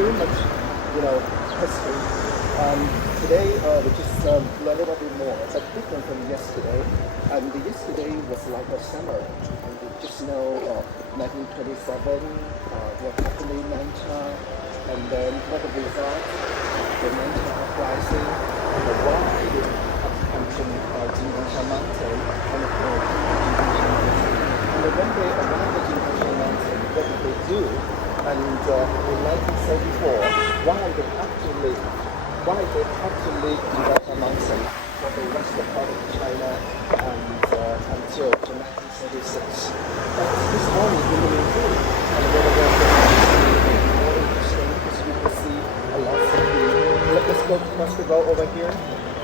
too much, history. Today we just learn a little bit more. It's different from yesterday. And yesterday was like a summer. And we just know 1927, what happened in Nanchang, and then what the result of the Nanchang uprising, and the why we have to come to Jinggangshan Mountain, and of course Jinggangshan Mountain. And when they arrived at Jinggangshan Mountain, what did they do? And in 1934, why they have to leave Jinggangshan Mountain for the western part of China and until 1936. But this morning in the museum, and we're going to more interesting because you can see a lot of the. Let's go across the road over here.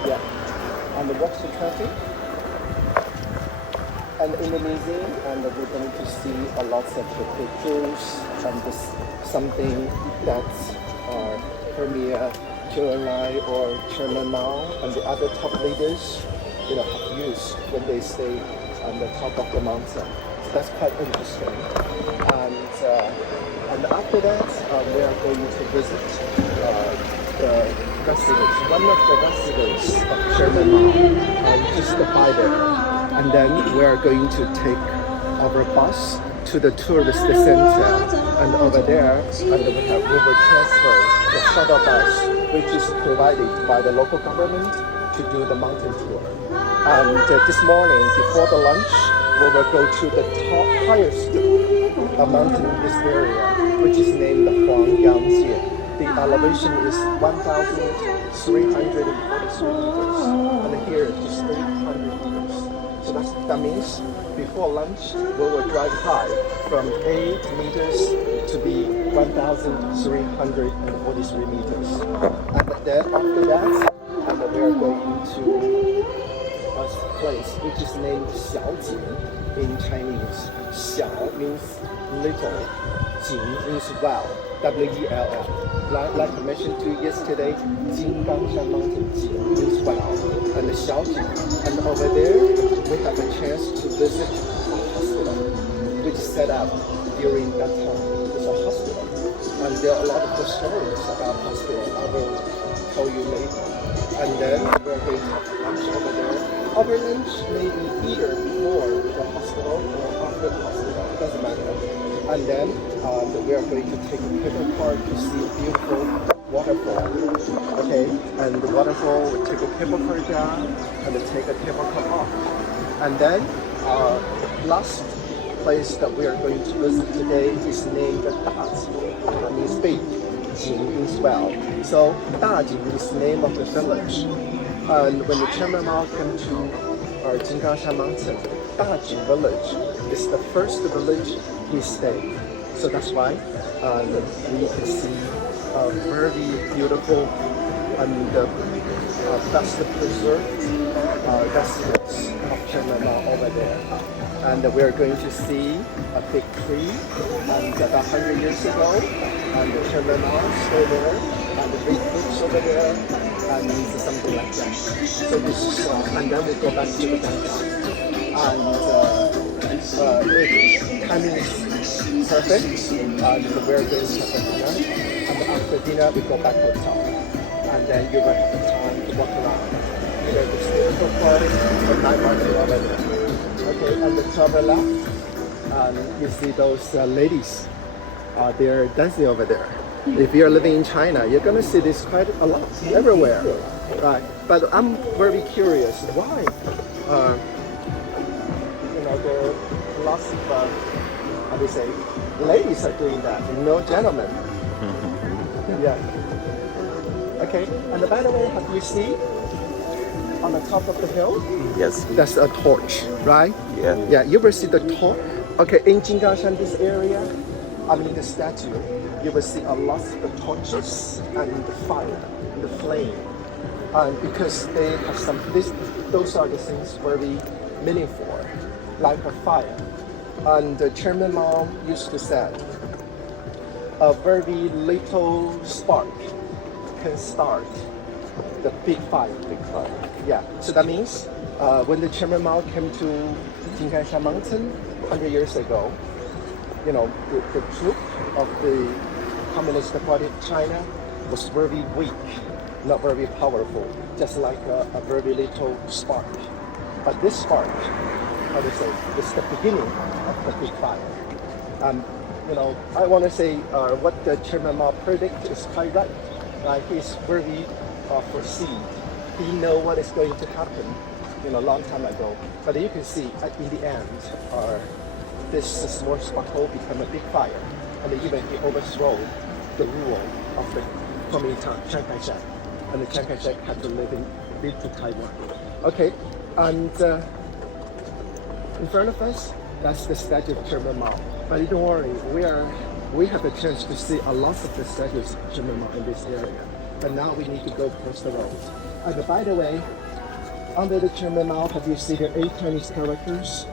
Yeah, and the walks to traffic. And in the museum, and we're going to see a lot of the pictures and something that Premier Zhou Enlai or Chairman Mao and the other top leaders, have used when they stay on the top of the mountain. So that's quite interesting. And after that, we are going to visit the residence, one of the residents of Chairman Mao, just by there. And then we are going to take our bus to the tourist center, and over there, and we will transfer the shuttle bus, which is provided by the local government to do the mountain tour. And this morning, before the lunch, we will go to the highest mountain in this area, which is named Jing. The elevation is 1,343 meters, and here it's just 800 meters. So that means before lunch, we will drive high from 8 meters to be 1,343 meters. And then after that, we are going to a place which is named Xiaojing in Chinese. Xiao means little, Jing means well, W-E-L-L. Like I mentioned to you yesterday, Jinggangshan Mountain, Jing means well, and Xiaojing. And over there, we have a chance to visit a hospital, which set up during that time. It's a hospital, and there are a lot of the stories about hospital I will tell you later. And then we're going to have lunch over there. Our lunch may be either before the hospital or after the hospital, it doesn't matter. And then we are going to take a paper card to see a beautiful waterfall. Okay, and the waterfall, we take a paper card down and then take a paper card off. And then last place that we are going to visit today is named Dajing. That means big. Jing means well. So Dajing is the name of the village. And when the Chairman Mao came to Jinggangshan Mountain, Dajing village is the first village he stayed. So that's why we can see a very beautiful and best preserved residence of Chairman Mao over there. And we are going to see a big tree, and about 100 years ago, and the Chairman Mao stayed there, and the big books over there, and something like that. So this is, and then we go back to the downtown. And if timing is perfect, we're going to have a dinner, and after dinner we go back to the hotel. And then you will have the time to walk around. There's the historical part, the night market over there. Okay, and the top left, you see those ladies. They're dancing over there. If you're living in China, you're gonna see this quite a lot, everywhere, right? But I'm very curious, why? There are lots of, how do you say, ladies are doing that, no gentlemen. Yeah. Okay, and by the way, have you seen on the top of the hill? Yes. That's a torch, right? Yeah. Yeah, you will see the torch. Okay, in Jinggangshan, this area, the statue, you will see a lot of the torches and the fire, the flame. And because they have those are the things very meaningful, like a fire. And Chairman Mao used to say, a very little spark can start the big fire, big fire. Yeah, so that means when the Chairman Mao came to Jinggangshan Mountain 100 years ago, the troop of the Communist Party of China was very weak, not very powerful, just like a very little spark. But this spark, how to say, is the beginning of the big fire. I want to say what the Chairman Mao predict is quite right. He's very foreseen. He know what is going to happen, a long time ago. But you can see in the end, this small sparkle become a big fire, and even he overthrow the rule of the Kuomintang, Chiang Kai-shek, and the Chiang Kai-shek had to live to Taiwan. Okay, and in front of us, that's the statue of Chairman Mao. But don't worry, we have a chance to see a lot of the statues of Chairman Mao in this area. But now we need to go across the road. And by the way, under the Chairman Mao, have you seen the 8 Chinese characters?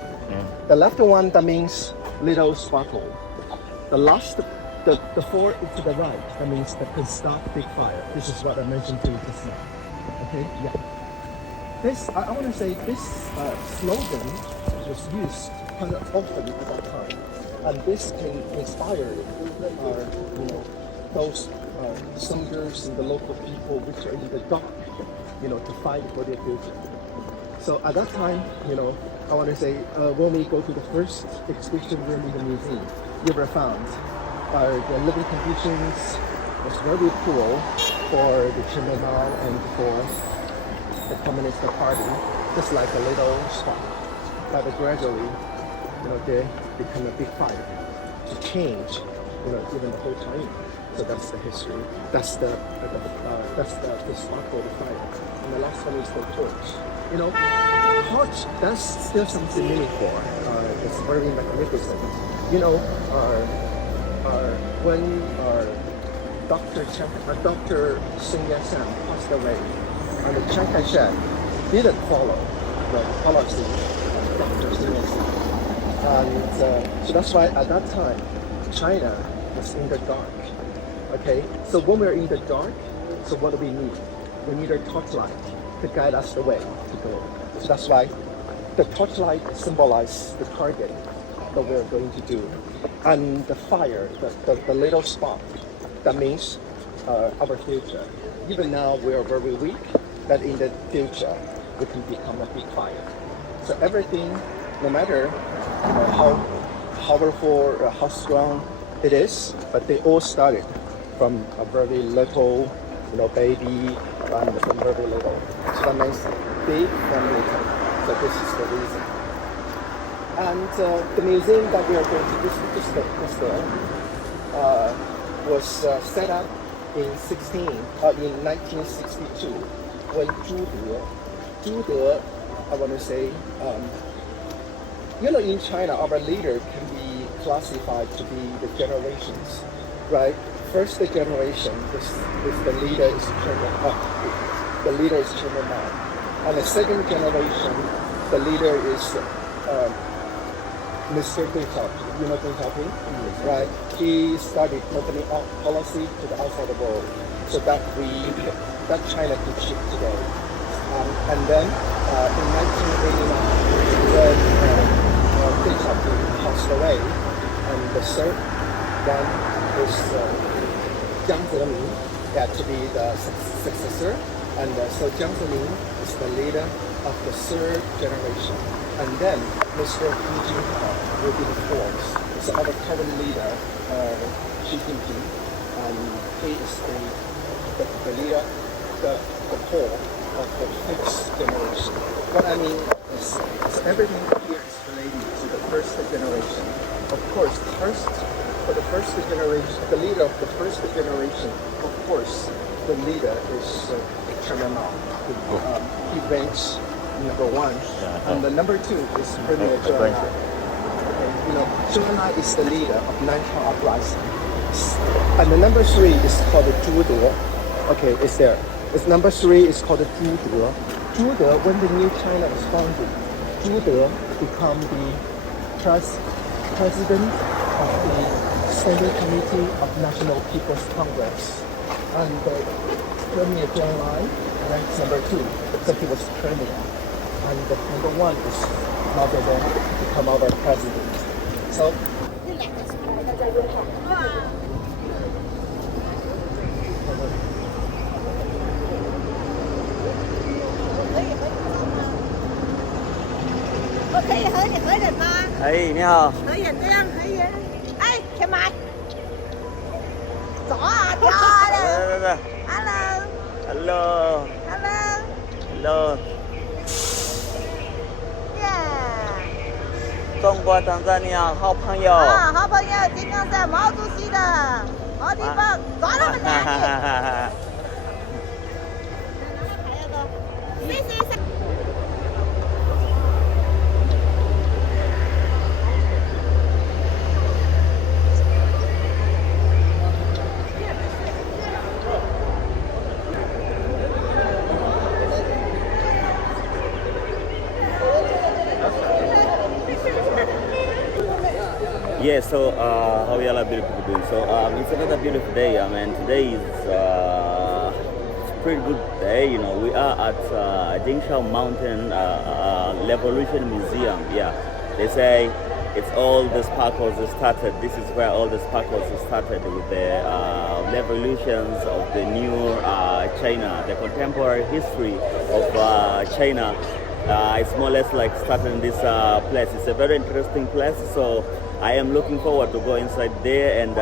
The left one, that means little sparkle. The last, the 4 to the right, that means the can start big fire. This is what I mentioned to you just now. Okay, yeah. This, I want to say, this slogan was used quite often at that time, and this can inspire, those soldiers and the local people which are in the dark, to fight for their future. So at that time, I want to say, when we go to the first exhibition room in the museum, you were found the living conditions was very poor for the Chairman Mao and for the Communist Party, just like a little spark. But gradually, they become a big fire to change, even the whole China. So that's the history. That's the spark of the fire. And the last one is the torch. Torch, that's still something meaningful. It's very magnificent. When Dr. Jinggangshan passed away, and the Chiang Kai-shek didn't follow the policy of Dr. Jinggangshan. And so that's why at that time, China was in the dark. Okay, so when we're in the dark, so what do we need? We need a torchlight to guide us the way to go. So that's why the torchlight symbolizes the target that we're going to do. And the fire, the little spark, that means our future. Even now we are very weak, but in the future we can become a big fire. So everything, no matter how powerful or how strong it is, but they all started from a very little, baby, and from very little. So that means big from little. So this is the reason. And the museum that we are going to visit was set up in 1962 when Zhu De, I want to say, in China, our leader can be classified to be the generations, right? First generation is the leader is Chairman Mao, and the second generation, the leader is Mr. Deng Xiaoping, right? He started opening up policy to the outside world, so that China could ship today. And then in 1989, when Deng Xiaoping passed away, and the third one is Jiang Zemin had to be the successor, and so Jiang Zemin is the leader of the third generation. And then Mr. Hu Jintao will be the fourth. So our current leader, Xi Jinping, he is the leader, the core of the fifth generation. What I mean is everything here is related to the first generation. Of course, for the first generation, the leader of the first generation, of course, the leader is Chairman Mao. He ranks number 1, and the number 2 is Premier Zhou Enlai. Zhou Enlai is the leader of Nanchang Uprising, and the number 3 is called Zhu De. Okay, it's there. It's number 3 is called Zhu De. Zhu De, when the new China was founded, Zhu De become the president of the Standing Committee of National People's Congress, and Premier Zhou Enlai ranks number 2, so he was premier. And the number 1 is Mao Zedong become our president. So 我可以和你合影吗？哎，你好。合影这样合影。哎，前麦。走啊，漂亮。来。Hello。Hello。Hello。Hello。耶。中国tanzania尼亚好朋友。啊，好朋友，金刚山毛主席的好地方，抓他们俩去。Yeah, so how are all beautiful people doing? So it's another beautiful day. I mean, today is it's a pretty good day. You know, we are at Jinggangshan Mountain Revolution Museum. Yeah, they say it's all the sparkles that started. This is where all the sparkles started with the revolutions of the new China, the contemporary history of China. It's more or less like starting this place. It's a very interesting place. So I am looking forward to go inside there and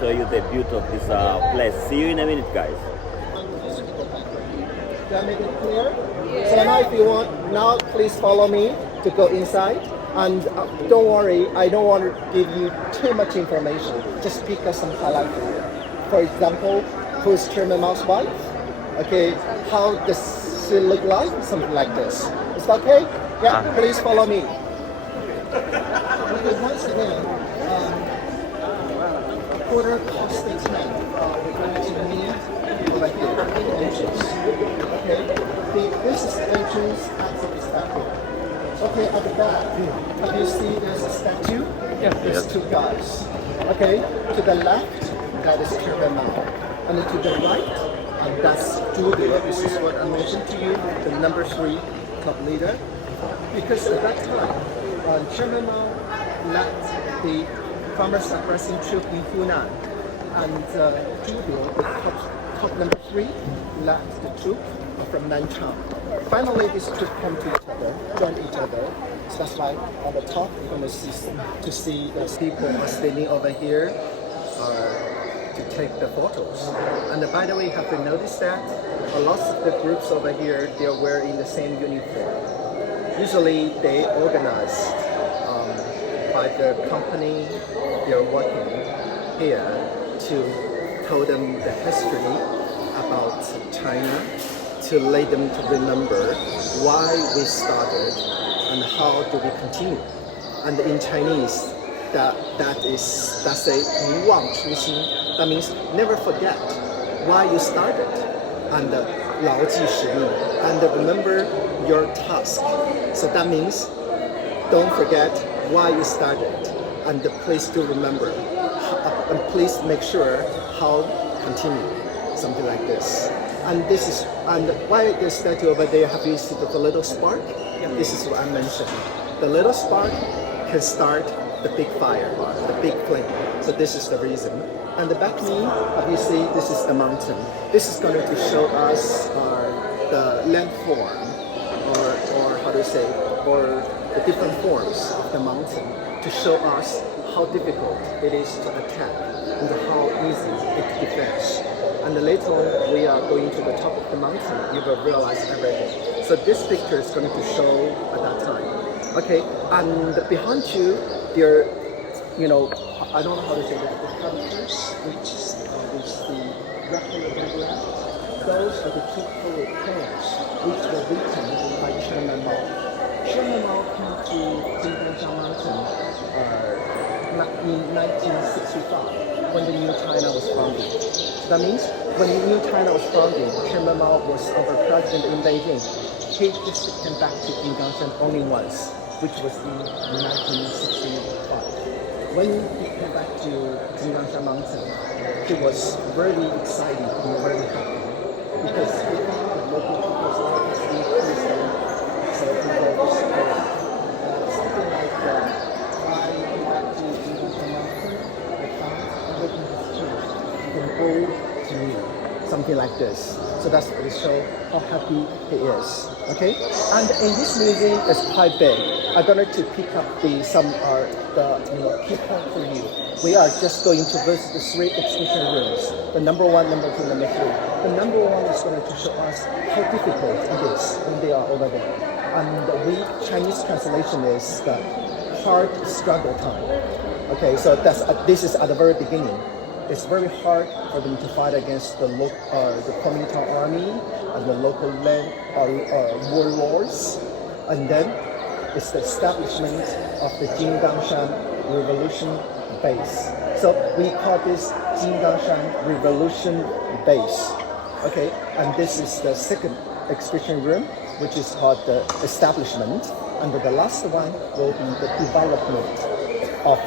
show you the beauty of this place. See you in a minute, guys. Did I make it clear? Yeah. So now if you want, now please follow me to go inside. And don't worry, I don't want to give you too much information. Just pick up some highlights. For example, who's Chairman Mao's wife? Okay, how does she look like? Something like this. Is that okay? Yeah, please follow me. Okay, once again, quarter past 10, we're going to meet over here, the entrance. Okay, this is the entrance exit the statue. Okay, at the back, have you seen there's a statue? Yeah. There's two guys. Okay, to the left, that is Chairman Mao. And to the right, that's Julia. This is what I mentioned to you, the number 3 club leader. Because at that time, Chairman Mao led the farmers suppressing troop in Hunan. And Julia, the top number 3, led the troop from Nanchang. Finally, these two come to each other, join each other. So that's why on the top you're going to see those people are standing over here to take the photos. And by the way, have you noticed that a lot of the groups over here, they're wearing the same uniform. Usually they organized by the company they're working here to tell them the history about China, to let them to remember why we started and how do we continue. And in Chinese, that's a 不忘初心. That means never forget why you started, and 牢记使命, and remember your task. So that means don't forget why you started, and please do remember, and please make sure how continue, something like this. And this is, and why the statue over there, have you seen the little spark? Yeah. This is what I mentioned. The little spark can start the big fire, the big flame. So this is the reason. And the back me, obviously, this is the mountain. This is going to show us the landform, or how to say, or the different forms of the mountain, to show us how difficult it is to attack and how easy it defends. And later on, we are going to the top of the mountain, you will realize everything. So this picture is going to show at that time. Okay, and behind you, there, you know, I don't know how to say that, the characters, which is the regular diagram. Those are the two poems which were written by Chairman Mao. Chairman Mao came to Jinggangshan Mountain in 1965 when the new China was founded. That means when new China was founded, Chairman Mao was our president in Beijing. He just came back to Jinggangshan only once, which was in 1965. When he came back to Jinggangshan Mountain, he was really excited and very happy because he thought the local people's lives increased a lot. So people were supporting. Something like that. I came back to Jinggangshan Mountain, I found everything has changed. You can go to me, something something like this. So that's to show how happy he is. Okay, and in this museum is quite big. I'm going to pick up some key point for you. We are just going to visit the 3 exhibition rooms. The number 1, number 2, number 3. The number 1 is going to show us how difficult it is when they are over there. And Chinese translation is the hard struggle time. Okay, so this is at the very beginning. It's very hard for them to fight against the Kuomintang army and the local land warlords. And then it's the establishment of the Jinggangshan Revolution Base. So we call this Jinggangshan Revolution Base. Okay, and this is the 2nd exhibition room, which is called the establishment. And the last one will be the development of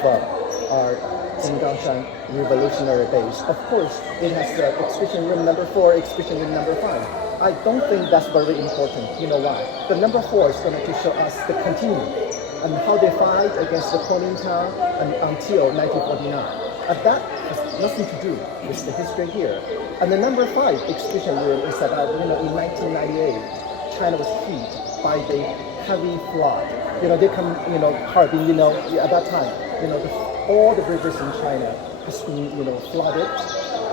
our Jinggangshan Revolutionary Base. Of course, it has the exhibition room number 4, exhibition room number 5. I don't think that's very important. You know why? The number 4 is going to show us the continuum and how they fight against the Kuomintang and until 1949. And that has nothing to do with the history here. And the number 5 exhibition room is about, in 1998, China was hit by the heavy flood. They come, Harbin, at that time, all the rivers in China has been, flooded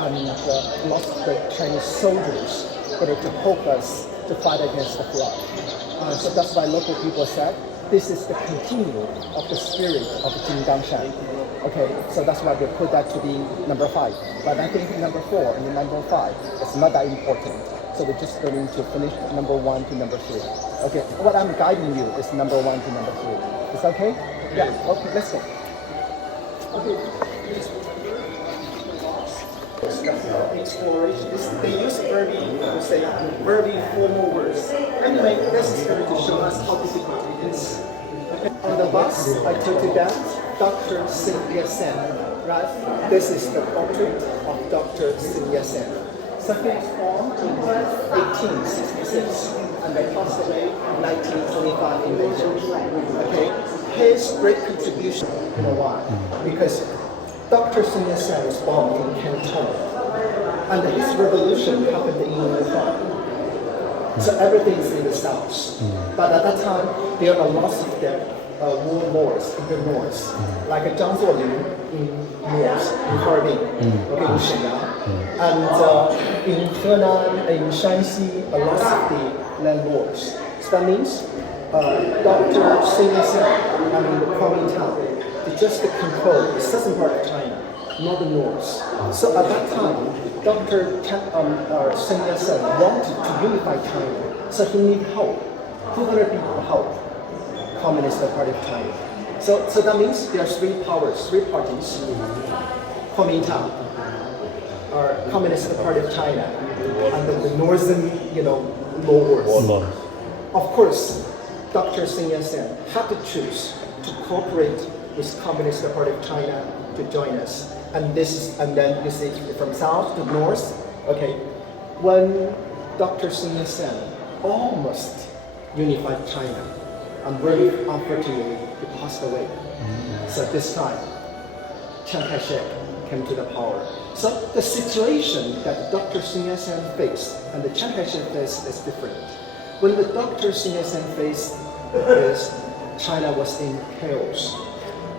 and lost the Chinese soldiers to help us to fight against the flood. So that's why local people said this is the continuum of the spirit of Jinggangshan. Okay, so that's why we put that to be number 5. But I think number 4 and number 5 is not that important. So we're just going to finish number 1 to number 3. Okay, what I'm guiding you is number 1 to number 3. Is that okay? Yeah. Okay, let's go. Okay. Exploration. They use very formal words. Anyway, this is going to show us how difficult it is. Okay. On the bus, I took you down Dr. Sun Yat-sen. Right? This is the portrait of Dr. Sun Yat-sen. So he was born in 1866 and then passed away in 1925 in Beijing. Okay. His great contribution, you know why? Because Dr. Sun Yat-sen was born in Canton, and his revolution happened in Wuhan. So everything is in the south. But at that time, there are lots of their warlords in the north, like Zhang Zuolin in north, in Harbin, okay, in Shenyang, and in Henan, in Shanxi, a lot of the landlords. So that means Dr. Sun Yat-sen, the Kuomintang, they just control the southern part of China, not the north. So at that time, Dr. Sun Yat-sen wanted to unify China, so he needed help. 200 people help Communist Party of China. So that means there are 3 powers, 3 parties. Kuomintang, or Communist Party of China, and then the northern, lords. Of course, Dr. Sun Yat-sen had to choose to cooperate with Communist Party of China to join us. And then you see from south to north. Okay, when Dr. Sun Yat-sen almost unified China, and very unfortunately he passed away. So this time, Chiang Kai-shek came to the power. So the situation that Dr. Sun Yat-sen faced and the Chiang Kai-shek faced is different. When the Dr. Sun Yat-sen faced is China was in chaos,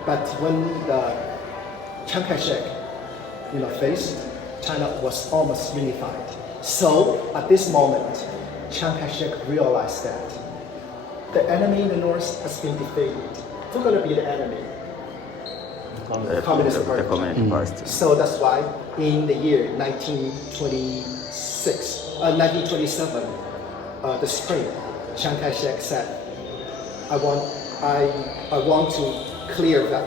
but when the Chiang Kai-shek, faced, China was almost unified. So at this moment, Chiang Kai-shek realized that the enemy in the north has been defeated. Who's going to be the enemy? The Communist Party. So that's why in the year 1927, the spring, Chiang Kai-shek said, I want to clarify,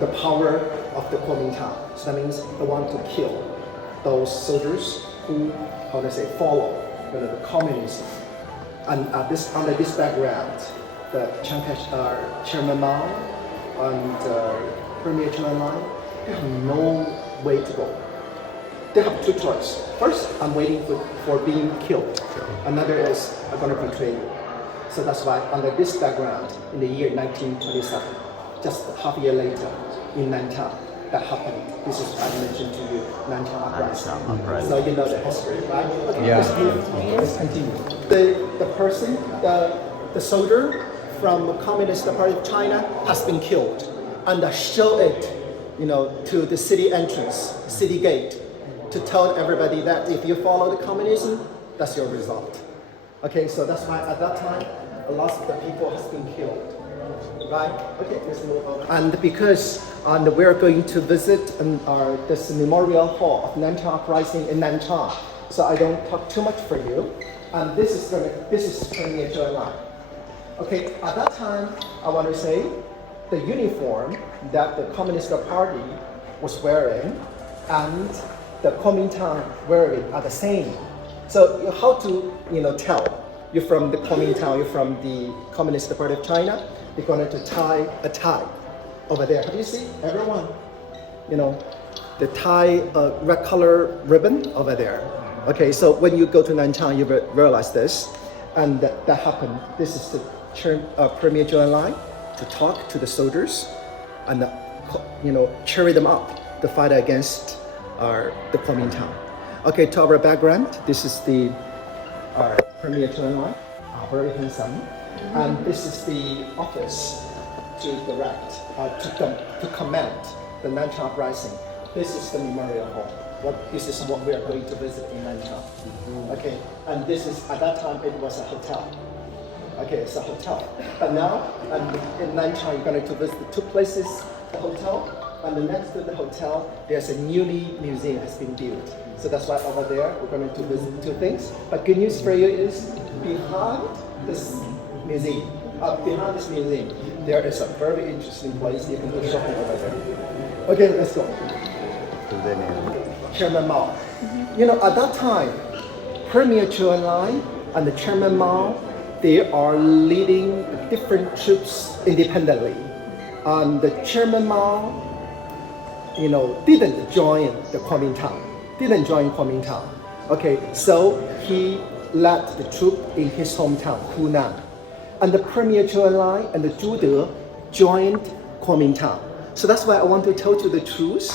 the power of the Kuomintang. So that means they want to kill those soldiers who, follow the communism. And under this background, the Chairman Mao and Premier Chairman Mao, they have no way to go. They have 2 choices. First, I'm waiting for being killed. Another is, I'm going to betray you. So that's why under this background, in the year 1927, just half a year later, in Nantan, that happened. This is I mentioned to you, Longtang uprising. Longtang uprising. So you know the history, right? Okay, Yeah. let's continue. The person, the soldier from the Communist Party of China has been killed, and show it, to the city entrance, city gate, to tell everybody that if you follow the communism, that's your result. Okay, so that's why at that time, a lot of the people has been killed. Right? Okay, let's move on. And because we're going to visit this memorial hall of Longtang uprising in Nanchang, so I don't talk too much for you. And this is Premier Zhou Enlai. Okay, at that time, I want to say the uniform that the Communist Party was wearing and the Kuomintang wearing are the same. So how to tell you're from the Kuomintang, you're from the Communist Party of China? They're going to tie a tie over there. Have you seen everyone? The tie red color ribbon over there. Okay, so when you go to Nanchang, you realize this, and that happened. This is the Premier Zhou Enlai to talk to the soldiers and cheer them up to fight against the Kuomintang. Okay, to our background, this is our Premier Zhou Enlai, very handsome, and this is the office to direct, to command the Longtang uprising. This is the memorial hall. This is what we are going to visit in Nanchang. Okay, and this is, at that time, it was a hotel. Okay, it's a hotel. But now, in Nanchang, you're going to visit the two places, the hotel, and next to the hotel, there's a newly museum has been built. So that's why over there, we're going to visit two things. But good news for you is, behind this museum, there is a very interesting place. You can do shopping over there. Okay, let's go. Chairman Mao. At that time, Premier Zhou Enlai and the Chairman Mao, they are leading different troops independently. And the Chairman Mao, didn't join the Kuomintang. Okay, so he led the troop in his hometown, Hunan. And the Premier Zhou Enlai and the Zhu De joined Kuomintang. So that's why I want to tell you the truth.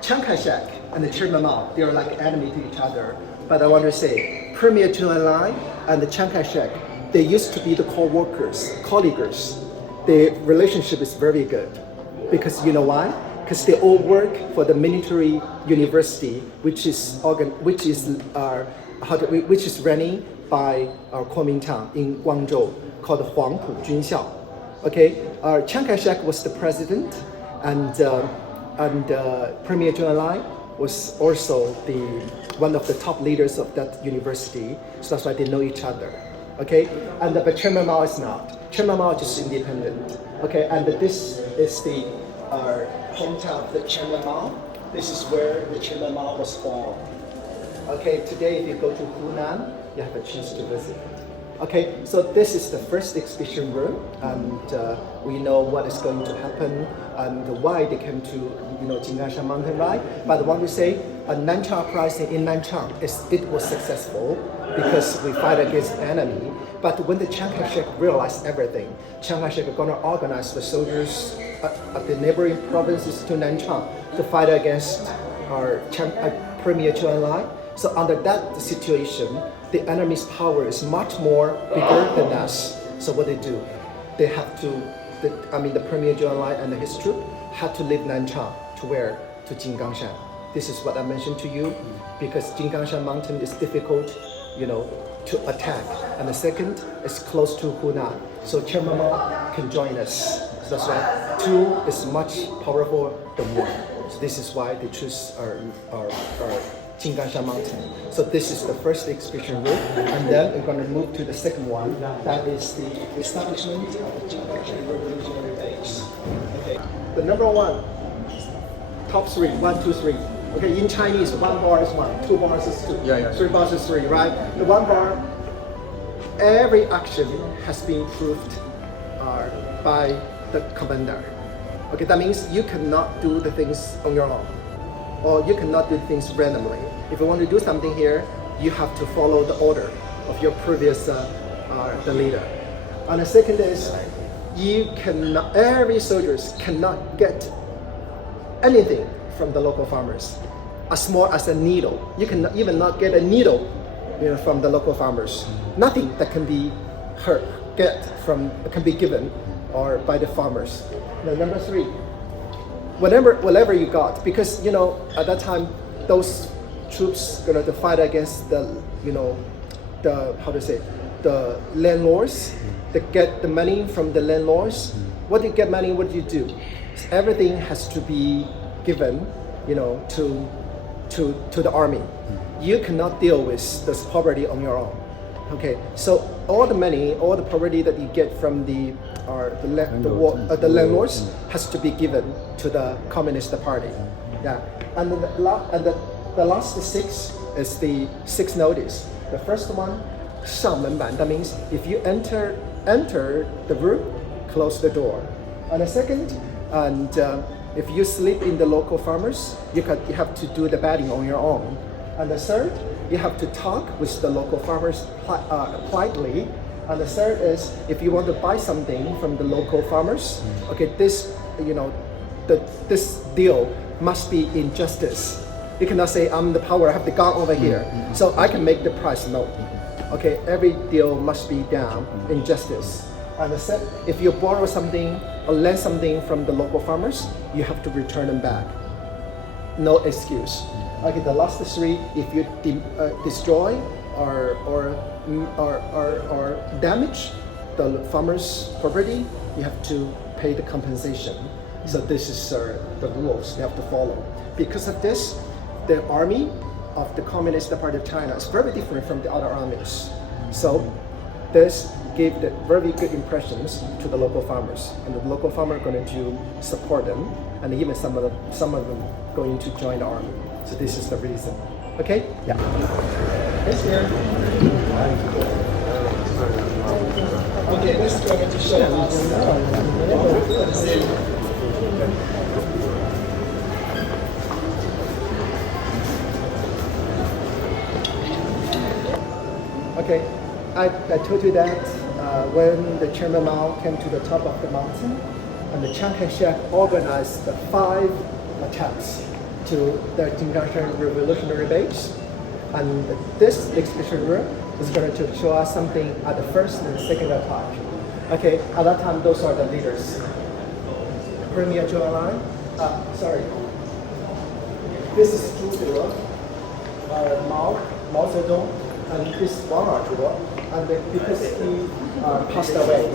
Chiang Kai-shek and the Chairman Mao, they are like enemy to each other. But I want to say, Premier Zhou Enlai and the Chiang Kai-shek, they used to be the colleagues. The relationship is very good. Because you know why? Because they all work for the military university, which is running by our Kuomintang in Guangzhou, called Huangpu Junxiao. Okay, Chiang Kai-shek was the president, and Premier Zhou Enlai was also one of the top leaders of that university. So that's why they know each other. Okay, and but Chairman Mao is not. Chairman Mao is just independent. Okay, and this is our hometown of the Chairman Mao. This is where the Chairman Mao was born. Okay, today if you go to Hunan, you have a chance to visit. Okay, so this is the first exhibition room, and we know what is going to happen and why they came to Jinggangshan Mountain, right? But I want to say, Longtang uprising in Nanchang, it was successful because we fight against the enemy. But when the Chiang Kai-shek realized everything, Chiang Kai-shek is going to organize the soldiers of the neighboring provinces to Nanchang to fight against our Premier Zhou Enlai. So under that situation, the enemy's power is much more bigger than us. So what they do, they have to, the Premier Zhou Enlai and his troop had to leave Nanchang to where? To Jinggangshan. This is what I mentioned to you, because Jinggangshan Mountain is difficult, to attack. And the second is close to Hunan. So Chairman Mao can join us. So that's why two is much powerful than one. So this is why they choose our Jinggangshan Mountain. So this is the first exhibition room, and then we're going to move to the second one. That is the establishment of the Jinggangshan Revolutionary Days. Okay, the number one, top three, 1, 2, 3. Okay, in Chinese, 1 bar is 1, 2 bars is 2, 3 bars is 3, right? The 1 bar, every action has been proved by the commander. Okay, that means you cannot do the things on your own, or you cannot do things randomly. If you want to do something here, you have to follow the order of your previous the leader. And the second is, every soldiers cannot get anything from the local farmers, as small as a needle. You can even not get a needle, from the local farmers. Nothing that can be can be given or by the farmers. Now, number 3, whatever you got, because at that time those troops going to fight against the the landlords. They get the money from the landlords. What do you get money? What do you do? Everything has to be given, to the army. You cannot deal with this poverty on your own. Okay, so all the money, all the poverty that you get from the landlords has to be given to the Communist Party. Yeah, and the last 6 is the 6 notice. The first one, 上门板, that means if you enter the room, close the door. And the second, if you sleep in the local farmers, you have to do the bedding on your own. And the third, you have to talk with the local farmers politely. And the third is, if you want to buy something from the local farmers, okay, this deal must be in justice. You cannot say, I'm the power, I have the gun over here, so I can make the price. No. Okay, every deal must be done in justice. And if you borrow something or lend something from the local farmers, you have to return them back. No excuse. Okay, the last 3, if you destroy or damage the farmers' property, you have to pay the compensation. So this is the rules you have to follow. Because of this, the army of the Communist Party of China is very different from the other armies. So this gave the very good impressions to the local farmers, and the local farmers are going to support them, and even some of them going to join the army. So this is the reason. Okay? Yeah. Yes, here. Okay, this is going to show us. Okay, I told you that when the Chairman Mao came to the top of the mountain, and the Chiang Kai-shek organized the 5 attacks to the Jinggangshan revolutionary base. And this exhibition room is going to show us something at the first and second attack. Okay, at that time, those are the leaders. Premier Zhou Enlai, sorry. This is Zhu De, Mao Zedong, and this is Wang Arzhuo. And because he passed away,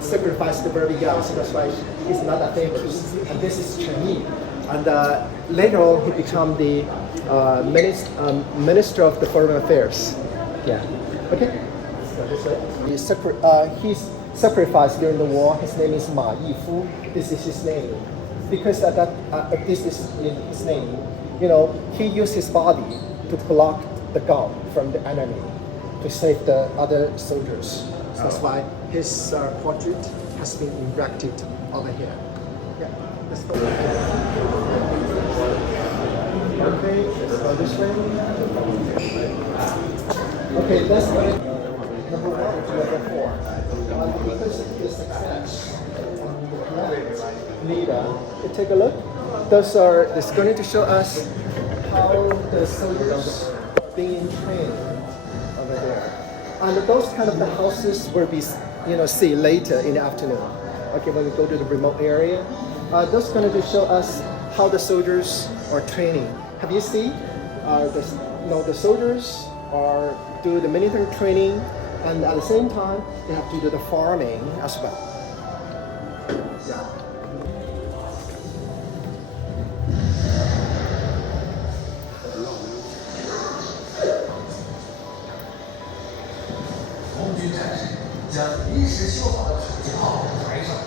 sacrificed very young, so that's why he's not that famous. And this is Chen Yi. And later on, he became the Minister of the Foreign Affairs. Yeah. Okay. He's sacrificed during the war. His name is Ma Yifu. This is his name. Because this is his name. He used his body to block the gun from the enemy, to save the other soldiers. So that's why his portrait has been erected over here. Yeah. Let's go. Okay, let's go this way. Okay, let's go number 1 to number 4. Because of the success of the leader, take a look. It's going to show us how the soldiers are being trained over there. And those kind of the houses will be, see later in the afternoon. Okay, when we go to the remote area, that's going to show us how the soldiers are training. Have you seen? The soldiers are do the military training, and at the same time they have to do the farming as well. Yeah.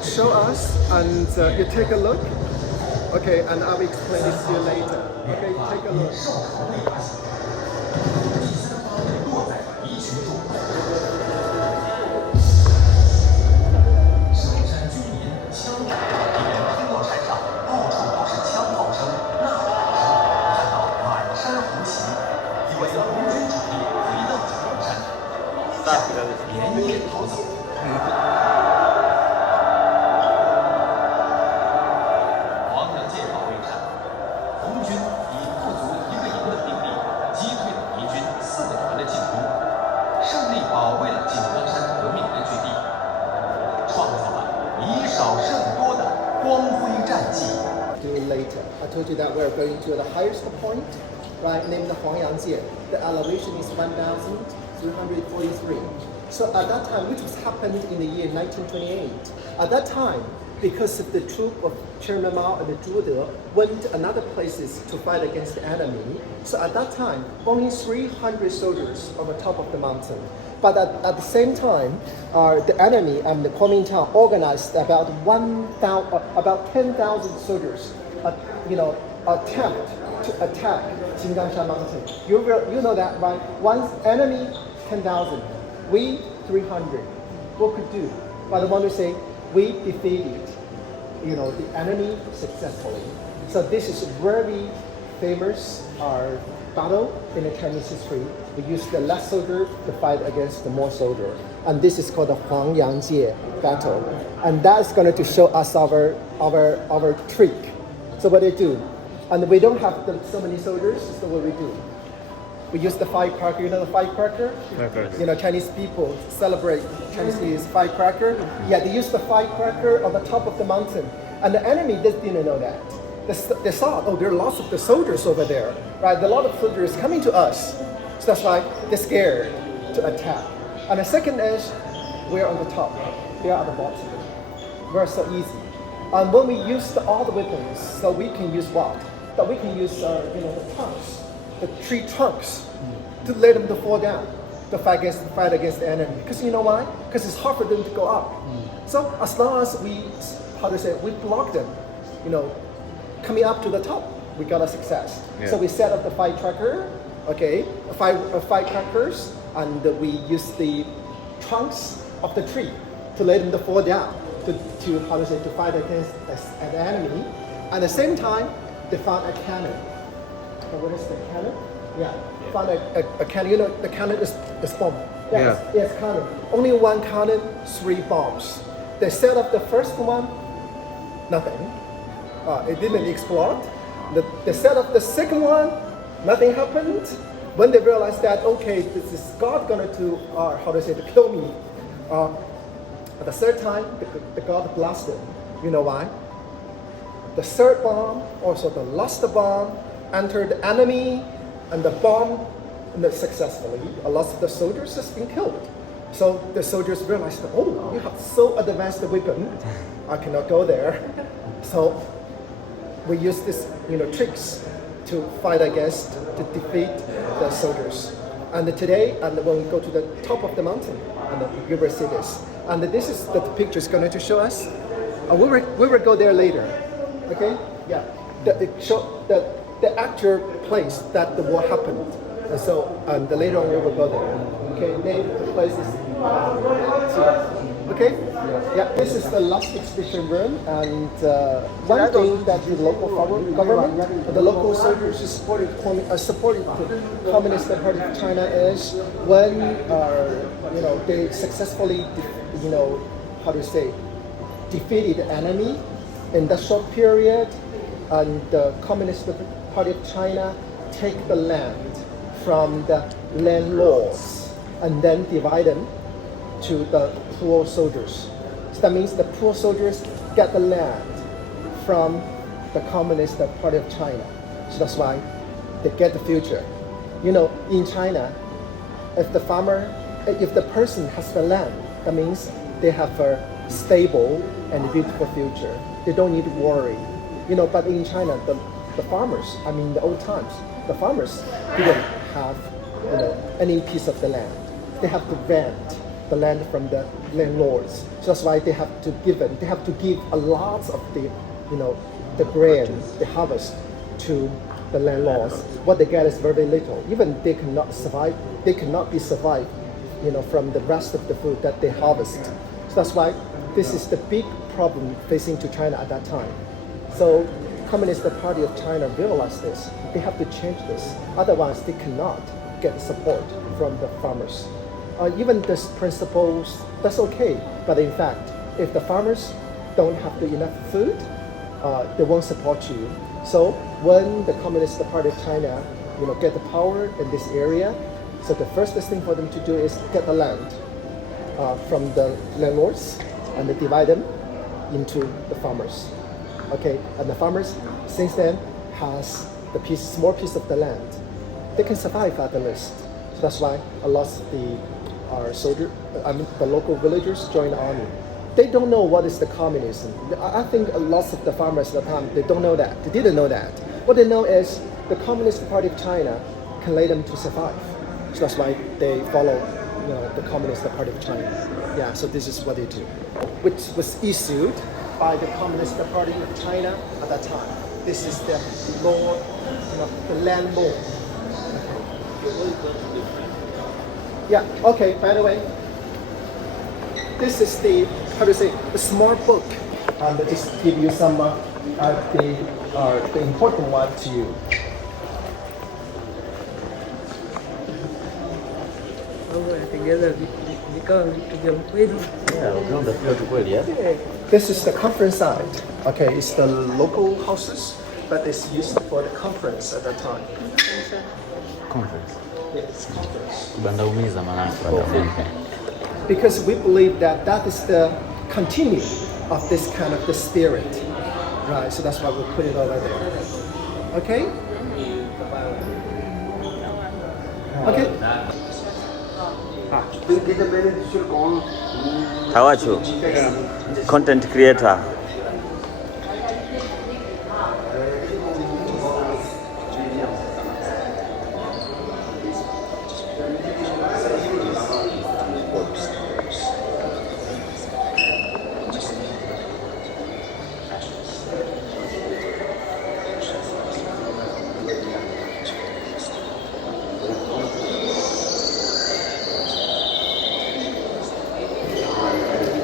Show us, and you take a look. Okay, and I will explain this to you later. Okay, take a look. I told you that we're going to the highest point, right, named the Huangyang. The elevation is 1,343. So at that time, which was happened in the year 1928, at that time, because of the troop of Chairman Mao and the Zhuge went to another places to fight against the enemy. So at that time, only 300 soldiers on the top of the mountain. But at the same time, the enemy and the Kuomintang organized about 10,000 soldiers, attempt to attack Jinggangshan Mountain. You know that, right? One enemy, 10,000. We, 300. What could do? But I want to say, we defeated, the enemy successfully. So this is very famous battle in the Chinese history. We use the less soldier to fight against the more soldier. And this is called the Huangyang battle. And that's going to show us our trick. So what they do. And we don't have so many soldiers, so what we do. We use the firecracker. You know the firecracker? Chinese people celebrate Chinese New Year's firecracker. Yeah, they use the firecracker on the top of the mountain. And the enemy didn't know that. They saw, there are lots of the soldiers over there, right? A lot of soldiers coming to us. So that's why they're scared to attack. And the second is, we're on the top. They're at the bottom. We're so easy. And when we use all the weapons, so we can use what? That we can use, the trunks. The tree trunks to let them to fall down to fight against the enemy. Because you know why? Because it's hard for them to go up. So as long as we block them, coming up to the top, we got a success. Yeah. So we set up the firecracker, firecrackers, and we use the trunks of the tree to let them to fall down to fight against an enemy. At the same time, they found a cannon. What is the cannon? Yeah, found a cannon. The cannon is bomb. Yes, cannon. Only one cannon, 3 bombs. They set up the first one, nothing. It didn't explode. They set up the second one, nothing happened. When they realized that, this is God going to kill me. At the third time, the God blasted them. You know why? The third bomb, also the last bomb, entered the enemy, and the bomb successfully. A lot of the soldiers has been killed. So the soldiers realized, you have so advanced a weapon, I cannot go there. So we use this, tricks to fight against, to defeat the soldiers. And today, and when we go to the top of the mountain, and you will see this. And this is the picture is going to show us. We will go there later. Okay? Yeah. The actual place that the war happened. And so, later on we will go there. Okay, name the place is. Okay? Yeah, this is the last exhibition room, and one thing that the local government, the local soldiers supported the Communist Party of China is when they successfully defeated the enemy in that short period, and the Communist Party of China take the land from the landlords and then divide them to the poor soldiers. So that means the poor soldiers get the land from the Communist Party of China. So that's why they get the future. In China, if the person has the land, that means they have a stable and beautiful future. They don't need to worry. But in China, the farmers, the old times, the farmers didn't have any piece of the land. They have to rent the land from the landlords. So that's why they have to give a lot of the grain, the harvest to the landlords. What they get is very little. Even they cannot be survived, from the rest of the food that they harvest. So that's why this is the big problem facing to China at that time. So Communist Party of China realized this. They have to change this. Otherwise, they cannot get support from the farmers. Even these principles, that's okay. But in fact, if the farmers don't have enough food, they won't support you. So when the Communist Party of China, get the power in this area, so the first thing for them to do is get the land from the landlords and they divide them into the farmers. Okay, and the farmers since then has the small piece of the land. They can survive at the least. So that's why a lot of the local villagers join the army. They don't know what is the communism. I think a lot of the farmers at the time, they don't know that. They didn't know that. What they know is the Communist Party of China can let them to survive. So that's why they follow, the Communist Party of China. Yeah, so this is what they do, which was issued by the Communist Party of China at that time. This is the law, the land law. Yeah, okay, by the way, this is the smart book. And just give you some the important one to you. This is the conference side. Okay, it's the local houses, but it's used for the conference at that time. Conference. Yes, conference. Bandaumiza manake. Because we believe that is the continue of this kind of the spirit, right? So that's why we put it over there. Okay? Okay. Tawacho, content creator.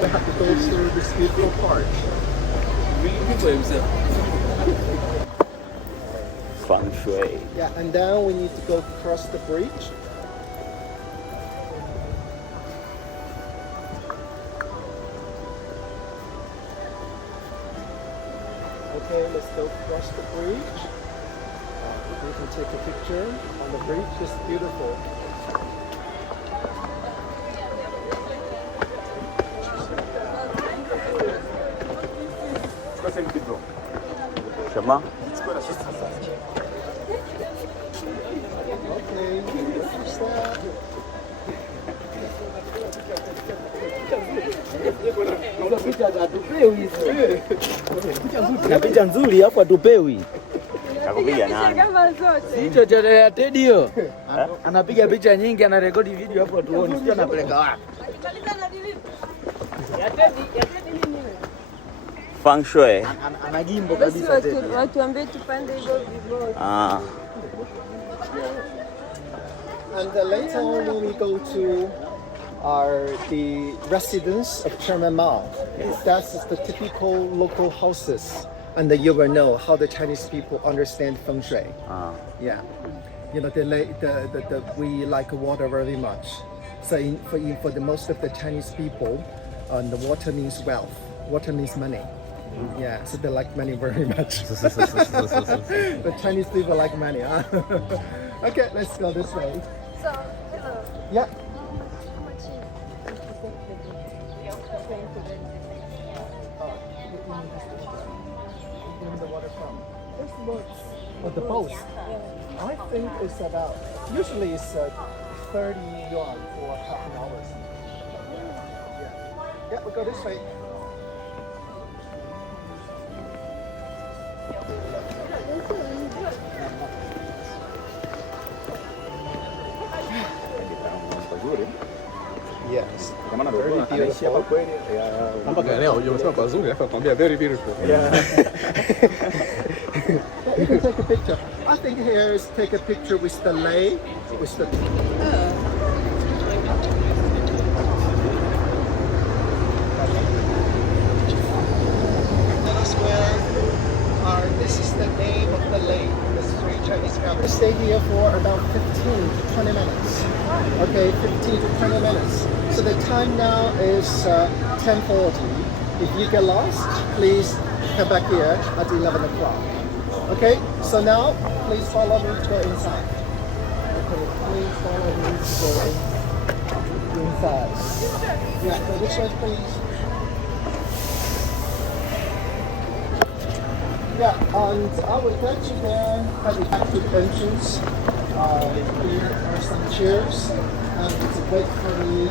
We have to go through this beautiful park. Feng Shui. Yeah, and then we need to go across the bridge. Okay, let's go across the bridge. We can take a picture on the bridge. It's beautiful. Shema? Okay, what's that? Na picha nzuri hapo atupewi. Nakupiga nani? Hicho cha Teddy hiyo. Anapiga picha nyingi, anarekodi video hapo tuone. Sio anapeleka wapi. Feng Shui. Ana jimbo kabisa Teddy. Watu ambao tupande hivyo viboko. Ah. And later on when we go to the residence of Chairman Mao. That's the typical local houses. And then you will know how the Chinese people understand feng shui. Yeah. We like water very much. So for the most of the Chinese people, the water means wealth. Water means money. Yeah, so they like money very much. The Chinese people like money, huh? Okay, let's go this way. So, hello. Yeah. The water from? There's boats. Oh, the boats? I think it's about, usually it's 30 yuan for half an hour. Yeah, we go this way. Yes. Very beautiful. Very beautiful. Yeah. You can take a picture. I think here is take a picture with the lake, with the. This is the name of the lake. This is three Chinese families. Stay here for about 15 to 20 minutes. Okay, 15 to 20 minutes. So the time now is 10:40. If you get lost, please come back here at 11 o'clock. Okay, so now please follow me to go inside. Okay, please follow me to go inside. Yeah, so this way please. Yeah, and I will get you there at the active entrance. Here are some chairs, and it's a wait for me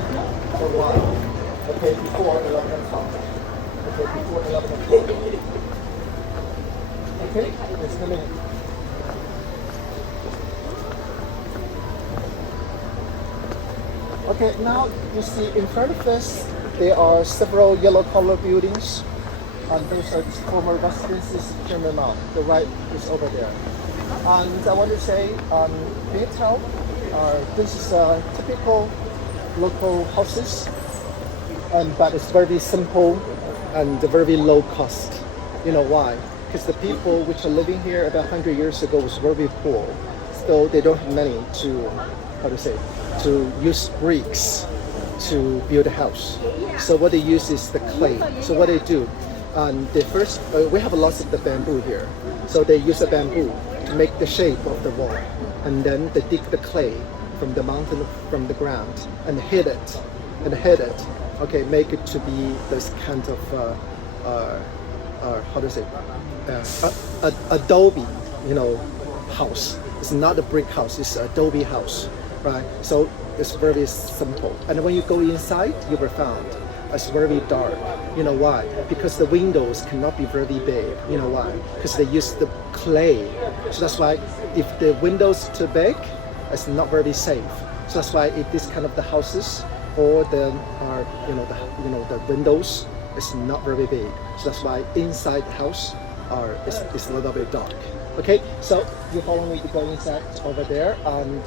for a while. Okay, before 11 o'clock. Okay, before 11 o'clock. Okay, let's come in. Okay, now you see in front of us, there are several yellow color buildings. And those are former residences of German Mao. The right is over there. And I want to say, can you tell? This is typical local houses, but it's very simple and very low cost. You know why? Because the people which are living here about 100 years ago was very poor. So they don't have money to, to use bricks to build a house. So what they use is the clay. So what they do, they first, we have lots of the bamboo here. So they use the bamboo to make the shape of the wall. And then they dig the clay from the mountain, from the ground, and hit it, okay, make it to be this kind of, adobe, house. It's not a brick house, it's an adobe house, right? So it's very simple. And when you go inside, you will find it's very dark. You know why? Because the windows cannot be very big. You know why? Because they use the clay. So that's why if the windows too big, it's not very safe. So that's why if this kind of the houses or the the windows is not very big. So that's why inside the house is a little bit dark. Okay, so you follow me to go inside over there, and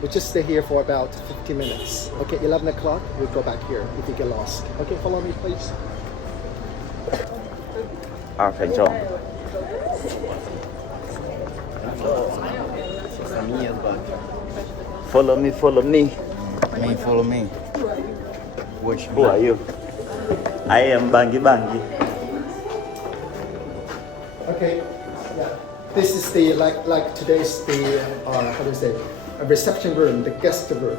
we'll just stay here for about 15 minutes. Okay, 11 o'clock, we'll go back here if you get lost. Okay, follow me, please. 2分钟。 Follow me, follow me. Follow me. Watch Who are you? I am Bangi Bangi. Okay, yeah. This is the like today's the a reception room, the guest room.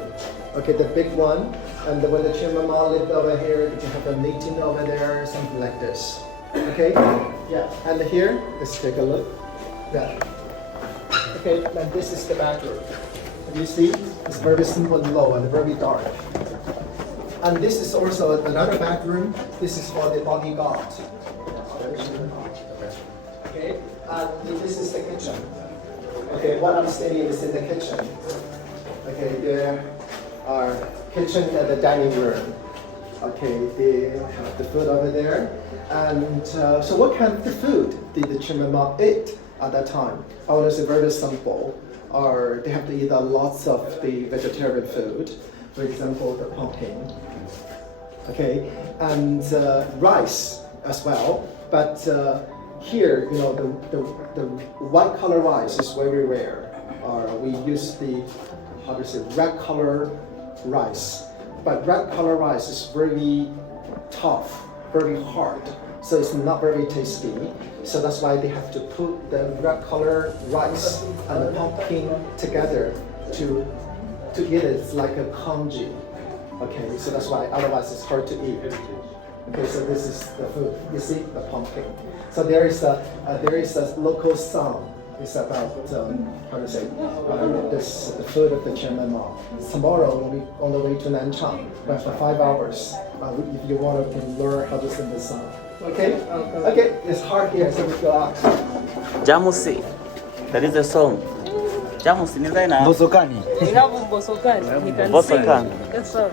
Okay, the big one. And when the Chairman Mao lived over here, you can have a meeting over there, something like this. Okay, yeah. And here, let's take a look. Yeah. Okay, and this is the bathroom. You see, it's very simple and low and very dark. And this is also another bathroom. This is for the bodyguard. Okay, and this is the kitchen. Okay, what I'm standing is in the kitchen. Okay, there are kitchen and the dining room. Okay, they have the food over there. And so what kind of the food did the Chairman Mao eat at that time? I would say very simple. Or they have to eat lots of the vegetarian food. For example, the pumpkin. Okay, and rice as well. But here, the white color rice is very rare. We use the red color rice. But red color rice is very tough, very hard. So it's not very tasty. So that's why they have to put the red color rice and the pumpkin together to eat it. It's like a congee. Okay, so that's why otherwise it's hard to eat. Okay, so this is the food. You see the pumpkin. So there is a local song. It's about this the food of the Chairman Mao. Tomorrow we'll be on the way to Nanchang, but for 5 hours. If you want to learn how to sing the song. Okay? Okay, it's hard here, so we go out. Jamusi. That is the song. Jamusi ni zaina. Bosokani. We have Bosokani. He can Bosokani. sing. Yes, sir.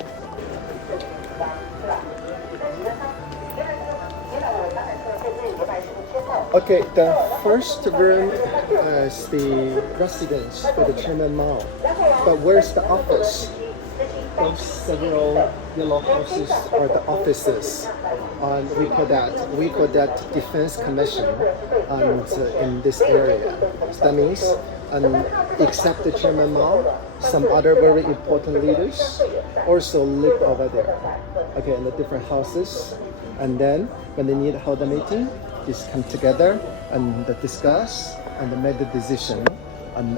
Okay, the first room is the residence for the Chairman Mao. But where's the office? Those several yellow houses are the offices. And we call that Defense Commission in this area. So that means, except the Chairman Mao, some other very important leaders also live over there. Okay, in the different houses. And then when they need to hold a meeting, just come together and discuss and make the decision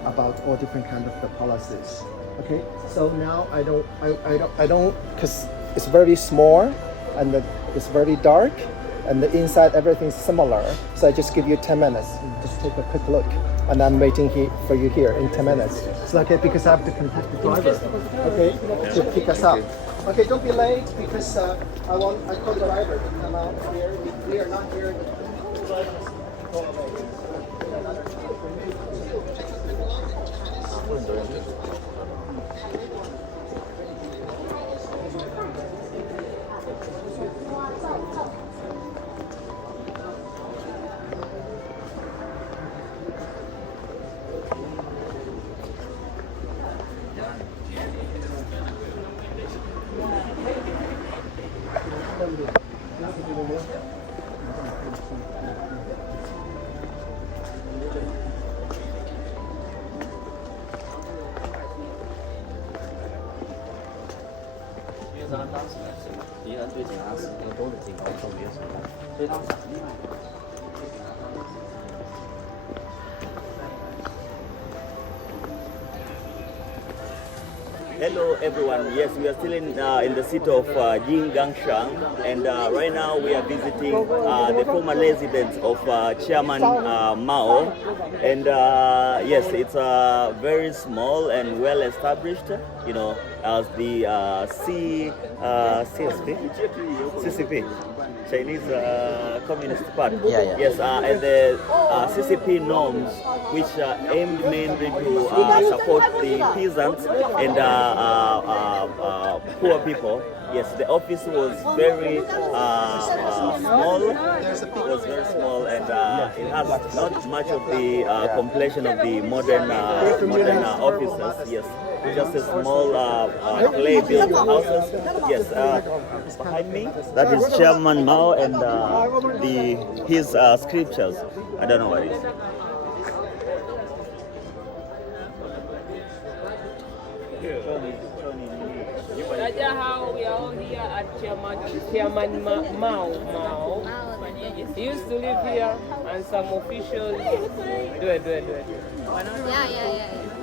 about all different kind of the policies. Okay, so now I don't, because it's very small and it's very dark. and the inside everything's similar. So I just give you 10 minutes. Just take a quick look, and I'm waiting for you here in 10 minutes. It's okay because I have to contact the driver. Okay, to pick us up. Okay, don't be late because I call the driver to come out here. We are not here. Hello everyone, yes, we are still in the city of Jinggangshan, and right now we are visiting the former residence of Chairman Mao, and yes, it's very small and well established, you know, as the CCP, Chinese Communist Party. Yeah. Yes, and the CCP norms, which aimed mainly to support the peasants and poor people. Yes, the office was very small. It was very small, and it has not much of the completion of the modern offices. Yes, just a small clay-built houses. Yes, behind me, that is Chairman Mao and his scriptures. I don't know what it is. How we are all here at Chairman Mao. He used to live here, and some officials do it. Yeah.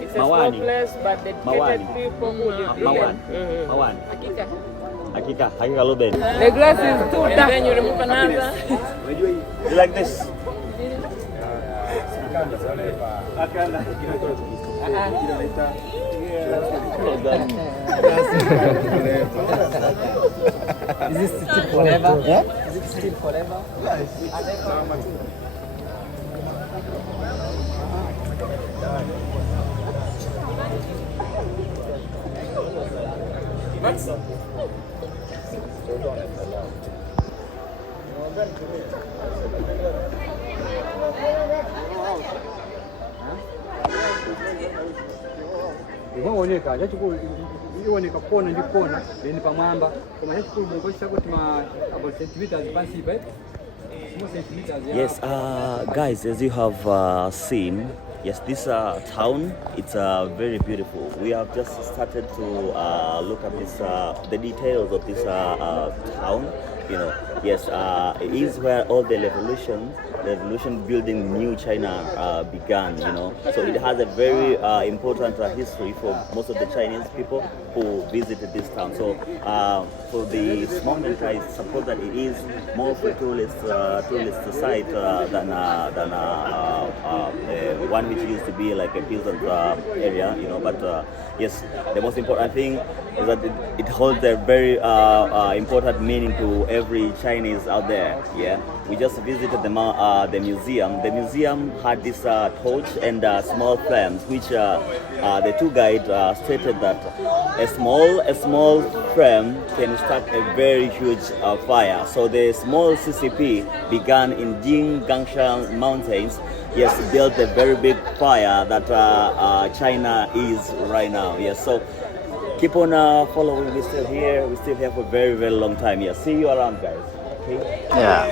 It's a small place, but the dedicated people who live here. Hakika Loben. The glass is too dark. Then you remove another. You like this? Is this still forever? Yeah? Is it still forever? iwaoneka chachikulu iwoneka kona ndi kona then pamwamba koma chachikulu mungochita kuti ma about centimeters pansipa small centimeters. Yes, guys, as you have seen, yes, this town, it's very beautiful. We have just started to look at this the details of this town. You know, yes, it is where all the revolution building new China began, you know. So it has a very important history for most of the Chinese people who visited this town. So for this moment, I suppose that it is more of a tourist site than one which used to be like a peasant area, you know. But yes, the most important thing is that it holds a very important meaning to every Chinese out there. Yeah, we just visited the museum. The museum had this torch and small flames, which the tour guide stated that a small flame can start a very huge fire. So the small CCP began in Jinggangshan Mountains. Yes, built a very big fire that China is right now. Yes, so keep on following. We're still here for a very, very long time. Yeah, see you around, guys. Okay? Yeah.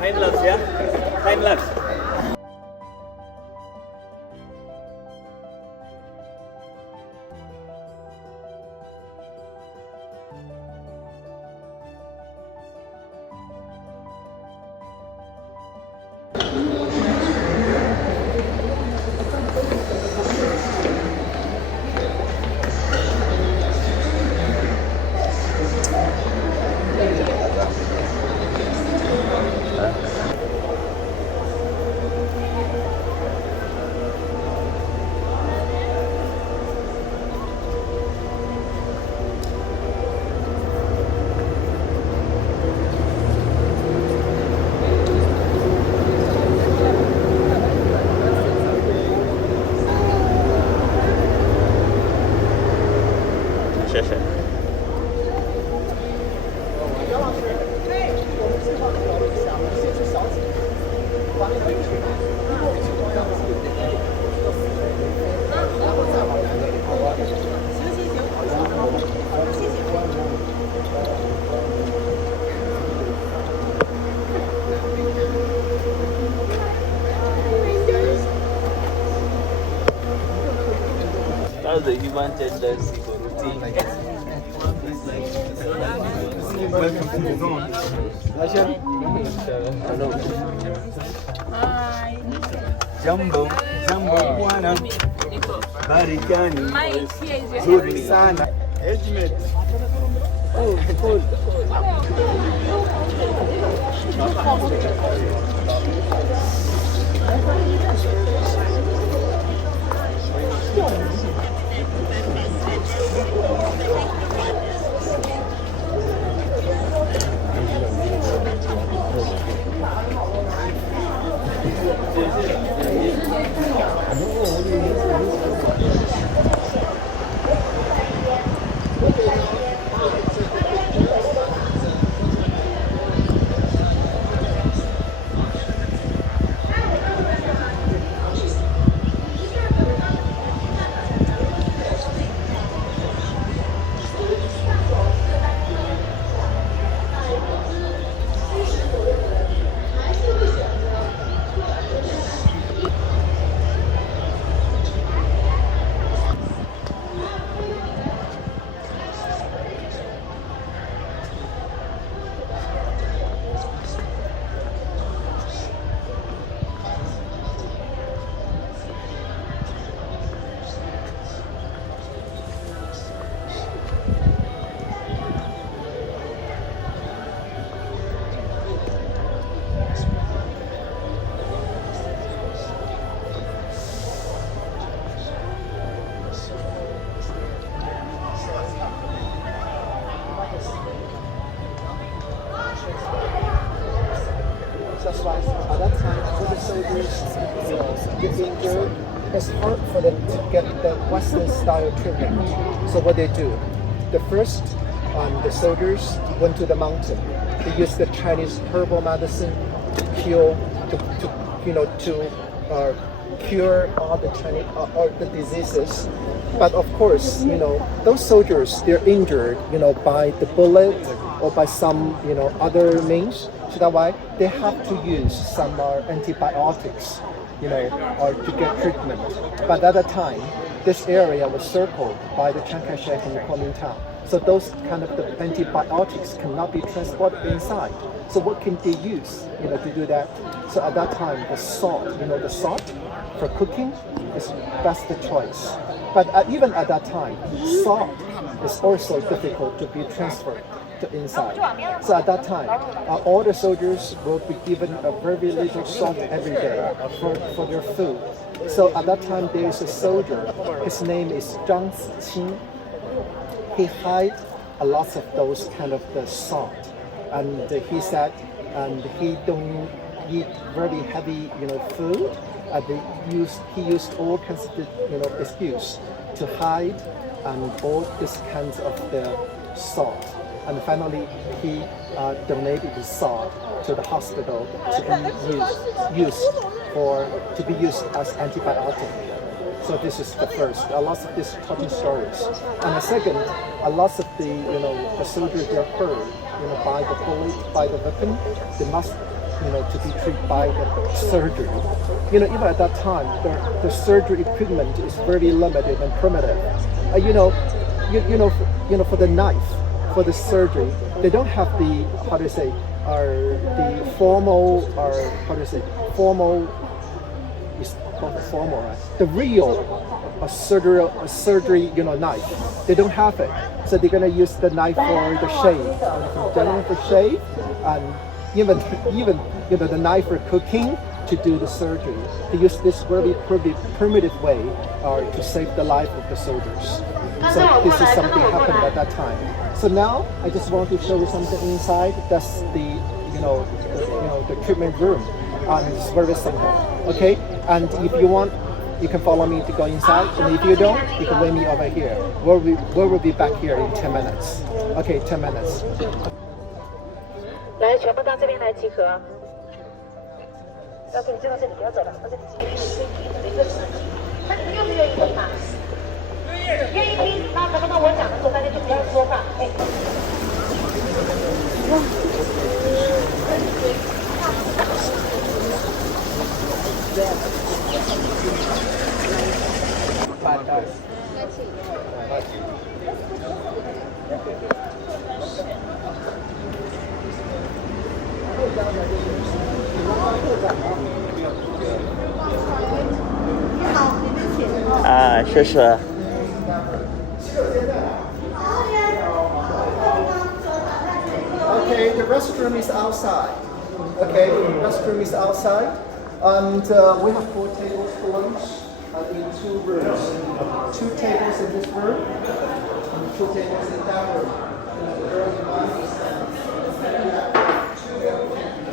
Time lapse, yeah? Time lapse. 谢谢。How's the human tendency for routine? Jambo, jambo bwana. Barikani. Nzuri sana. Edmund. Oh, cool. That's why at that time, for the soldiers, get injured, it's hard for them to get the Western style treatment. So what they do, the first, the soldiers went to the mountain. They used the Chinese herbal medicine to cure, cure all the Chinese all the diseases. But of course, those soldiers, they're injured, by the bullet or by some, other means. So that's why they have to use some antibiotics, or to get treatment. But at that time, this area was circled by the Jinggangshan and the Kuomintang. So those kind of the antibiotics cannot be transported inside. So what can they use, to do that? So at that time, the salt, the salt for cooking is that's the choice. But even at that time, salt is also difficult to be transferred to inside. So at that time, all the soldiers will be given a very little salt every day for their food. So at that time, there is a soldier. His name is Jing. He hid a lot of those kind of the salt, and he said, and he don't eat very heavy, food. He used all kinds of excuse to hide all these kinds of the salt. And finally, he donated the salt to the hospital to be used as antibiotic. So this is the first. A lot of these talking stories. And the second, a lot of the soldiers they are hurt, by the bullet, by the weapon, they must, to be treated by the surgery. Even at that time, the surgery equipment is very limited and primitive. For the knife, for the surgery, they don't have the formal is called formal, right? The real surgery knife. They don't have it, so they're gonna use the knife for the shave, generally for shave, and even the knife for cooking to do the surgery. They use this very primitive way to save the life of the soldiers. So this is something happened at that time. So now I just want to show you something inside. That's the the treatment room. It's very simple. Okay, and if you want you can follow me to go inside. And if you don't, you can wait me over here. We'll be back here in 10 minutes. Okay, 10 minutes. 来，全部到这边来集合。要是你知道这里不要走了，或者你直接一个词，那你们愿不愿意听嘛？愿意听，那能不能我讲的时候大家就不要说话？哎。啊，谢谢。Okay, the restroom is outside. Okay, the restroom is outside. And we have 4 tables for lunch in 2 rooms. 2 tables in this room and 2 tables in that room.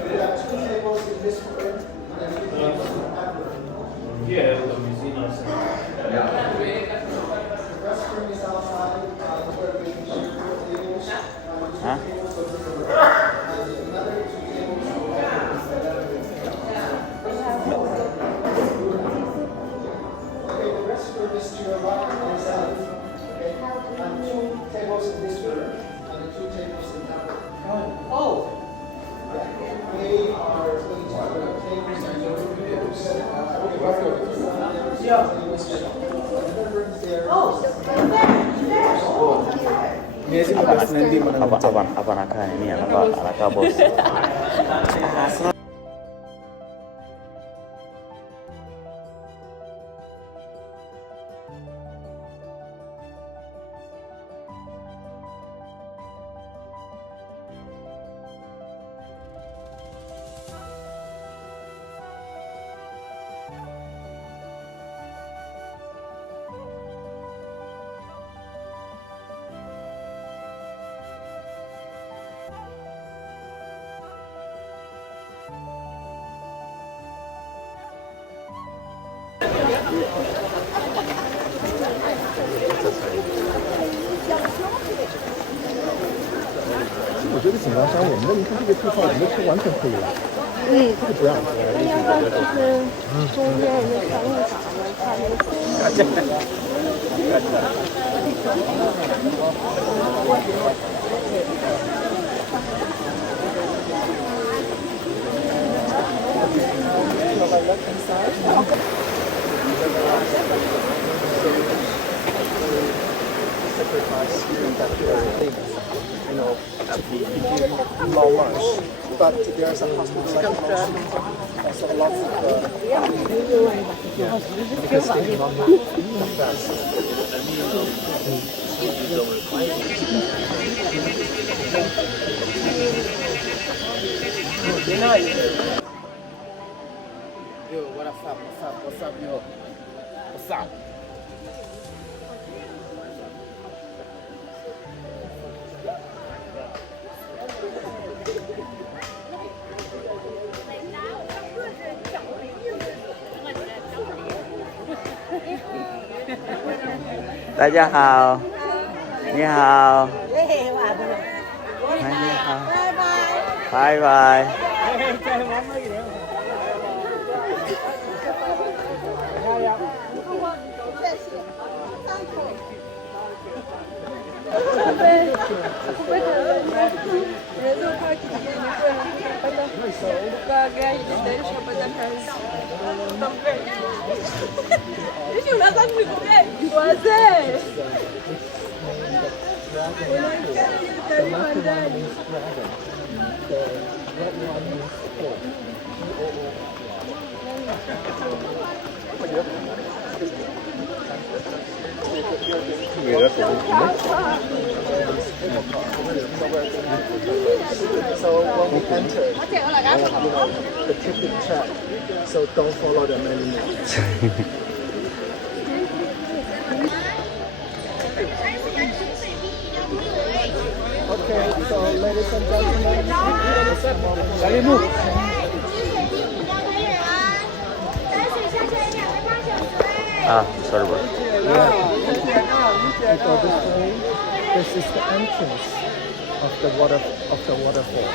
We have 2 tables in this room and 2 tables in that room. Yeah, the restroom is outside. We're making sure 4 tables. Huh? Is to your right and side. Okay, and 2 tables in this room and 2 tables in that room. Oh! They are going to have tables and the rooms. Yeah. Apa anakaa nini? Anakaa boss. Long lunch, but there's a hospital there's a lot of because they do not have Yo, what's up, yo? What's up? 大家好，你好，你好，拜拜。So when we enter, the ticket check. So don't follow them anymore. Okay, so ladies and gentlemen, Sorry, bro. You go this way. This is the entrance of the waterfall.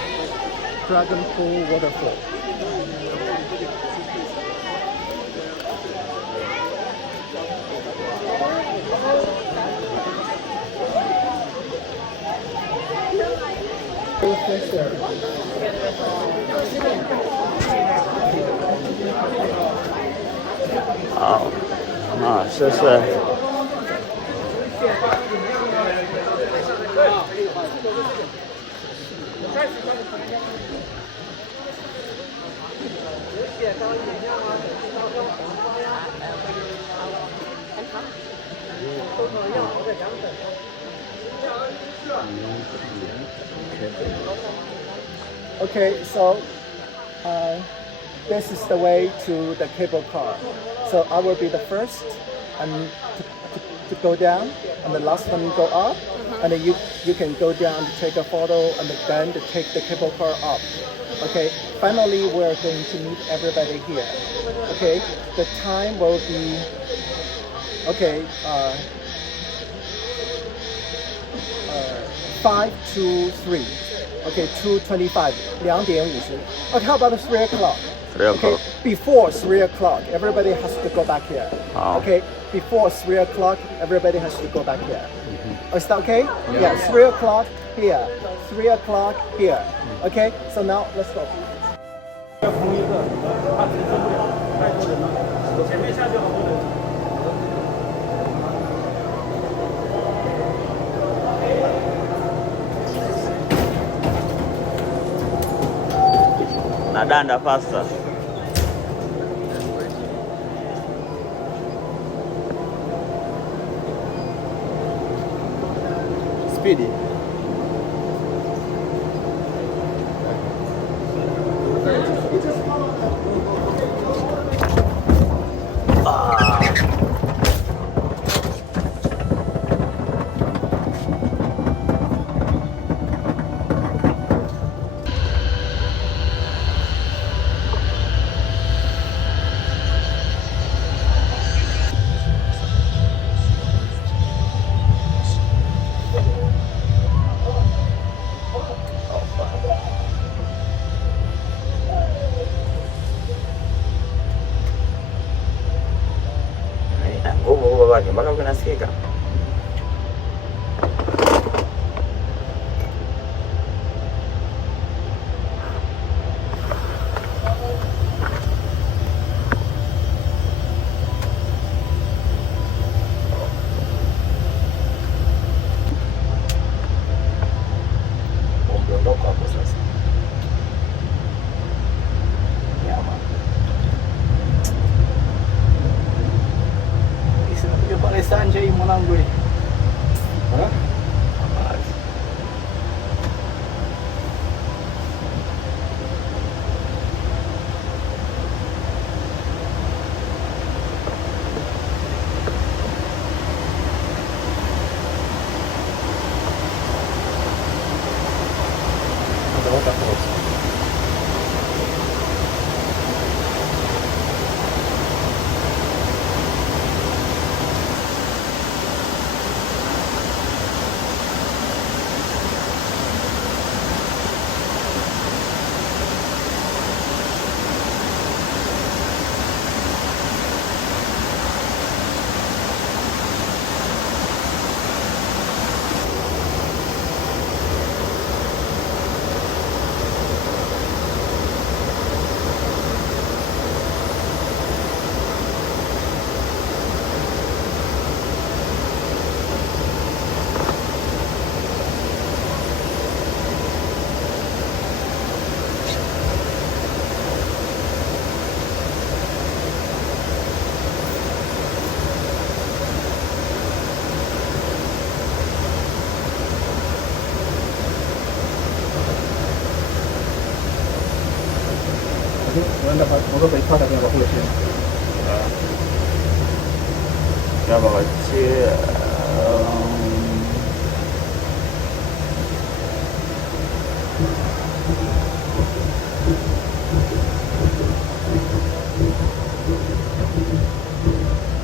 Dragon Pool Waterfall. This is Okay, so this is the way to the cable car. So I will be the first and to go down, and the last one go up, and then you can go down to take a photo, and then to take the cable car up. Okay, finally we're going to meet everybody here. Okay, the time will be 5 to 3. Okay, 2:25. 2:50. Okay, how about 3 o'clock? 3 o'clock. Okay, before 3 o'clock, everybody has to go back here. Okay, before 3 o'clock, everybody has to go back here. Is that okay? Yeah, 3 o'clock here, 3 o'clock here. Okay, so now let's go. 拿蛋的 faster。 Speedy. Mpaka vinasikika. Ondoka hapo sasa. Pale Sanjay mwanangu.我被敲打电话过去。要不我去。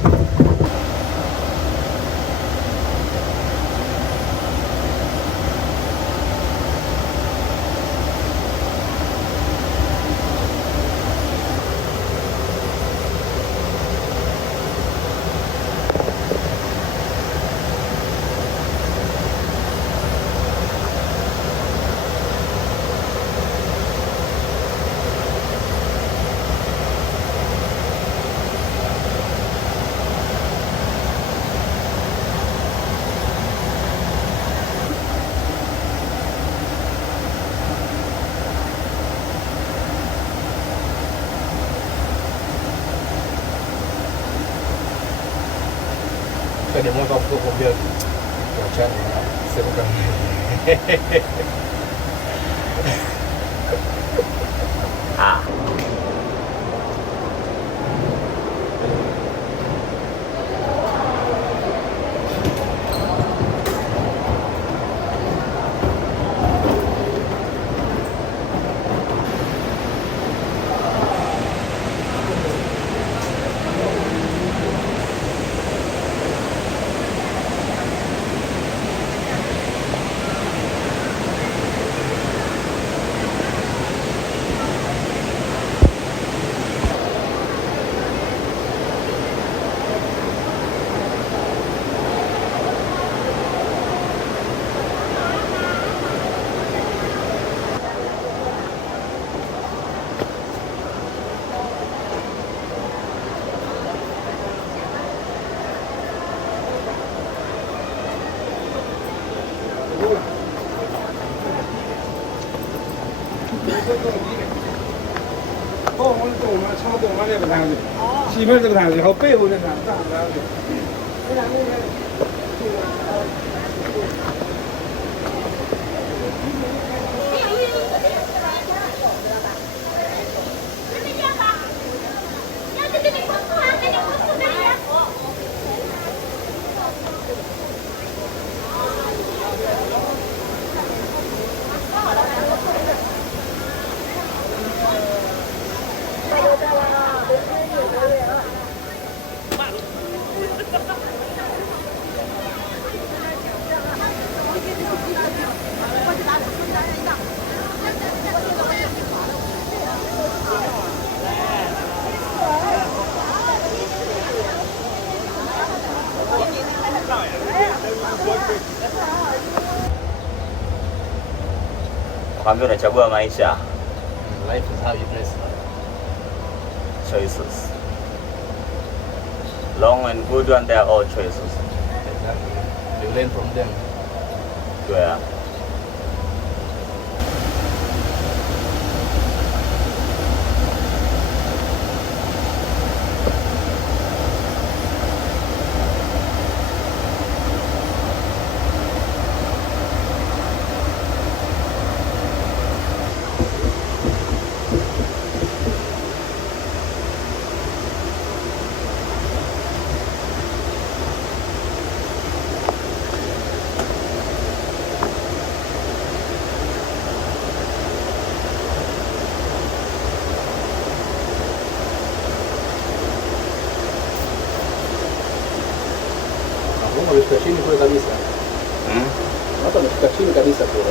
Okay, Mpaka demo wako hapo kuambia tuachane na sema kama Ah.哦，我懂了，差不多嘛，那个摊子，西门这个摊子，然后背后那摊子，这样子。Kwambia unachagua maisha. Life is how you dress. Choices. Long and good one, they are all choices. Exactly. You learn from them. Yeah. Wamefika chini kule kabisa. Watu wamefika chini kabisa kule.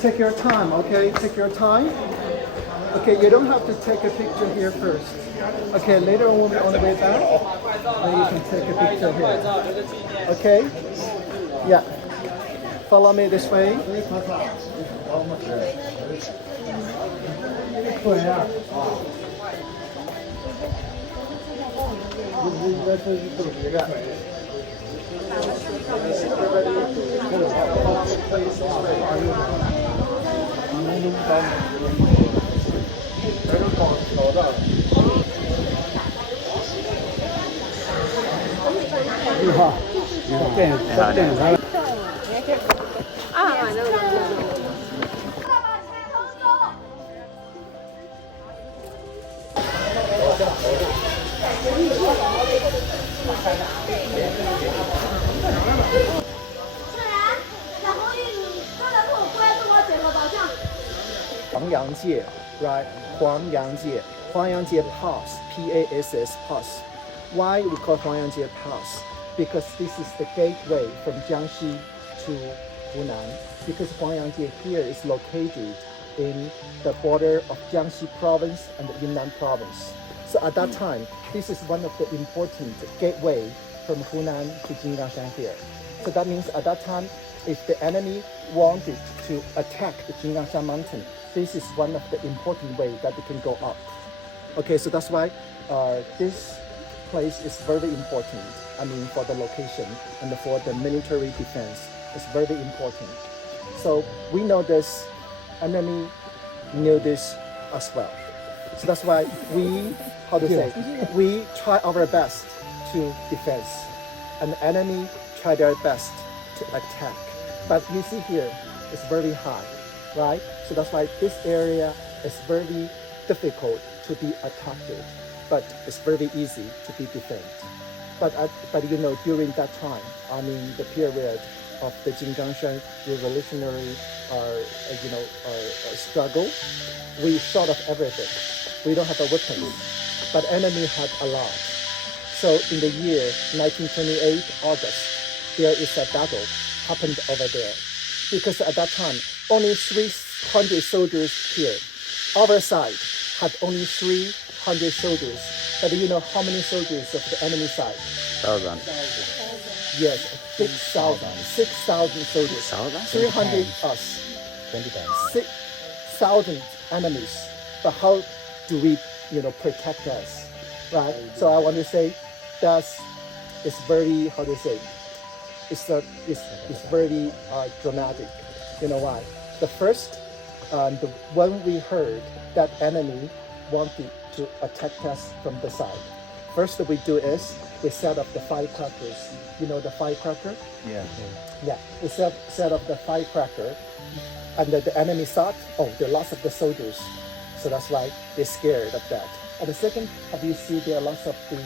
Take your time, okay? Take your time. Okay, you don't have to take a picture here first. Okay, later on when we're on the way back, then you can take a picture here. Okay? Yeah. Follow me this way. Huangyang界, right? Huangyang界. Huangyang界Pass, P-A-S-S, Pass. Why we call Huangyang界Pass? Because this is the gateway from Jiangxi to Hunan. Because Huangyang界here is located in the border of Jiangxi province and the Yunnan province. So at that time, this is one of the important gateway from Hunan to Jinggangshan here. So that means at that time, if the enemy wanted to attack the Jinggangshan Mountain, this is one of the important way that they can go up. Okay, so that's why this place is very important. I mean, for the location and for the military defense, it's very important. So we know this, enemy knew this as well. So that's why we, we try our best to defend, and the enemy try their best to attack. But you see here, it's very high, right? So that's why this area is very difficult to be attacked, but it's very easy to be defended. But you know, during that time, I mean, the period of the Jinggangshan revolutionary struggle, we short of everything. We don't have a weapon, but enemy had a lot. So in the year 1928 August, there is a battle happened over there, because at that time only 300 soldiers here. Our side had only 300 soldiers, but you know how many soldiers of the enemy side? 1,000. Yes, 6,000 soldiers. 300 us. 6,000 enemies. But how do we, protect us, right? So I want to say it's very, how to say, it's very dramatic. You know why? The first, when we heard that enemy wanted to attack us from the side, first we do is we set up the firecrackers. You know the firecracker? Yeah. Yeah, we set up the firecracker, and the enemy thought, oh, there are lots of the soldiers, so that's why they're scared of that. And the second, have you seen there are lots of the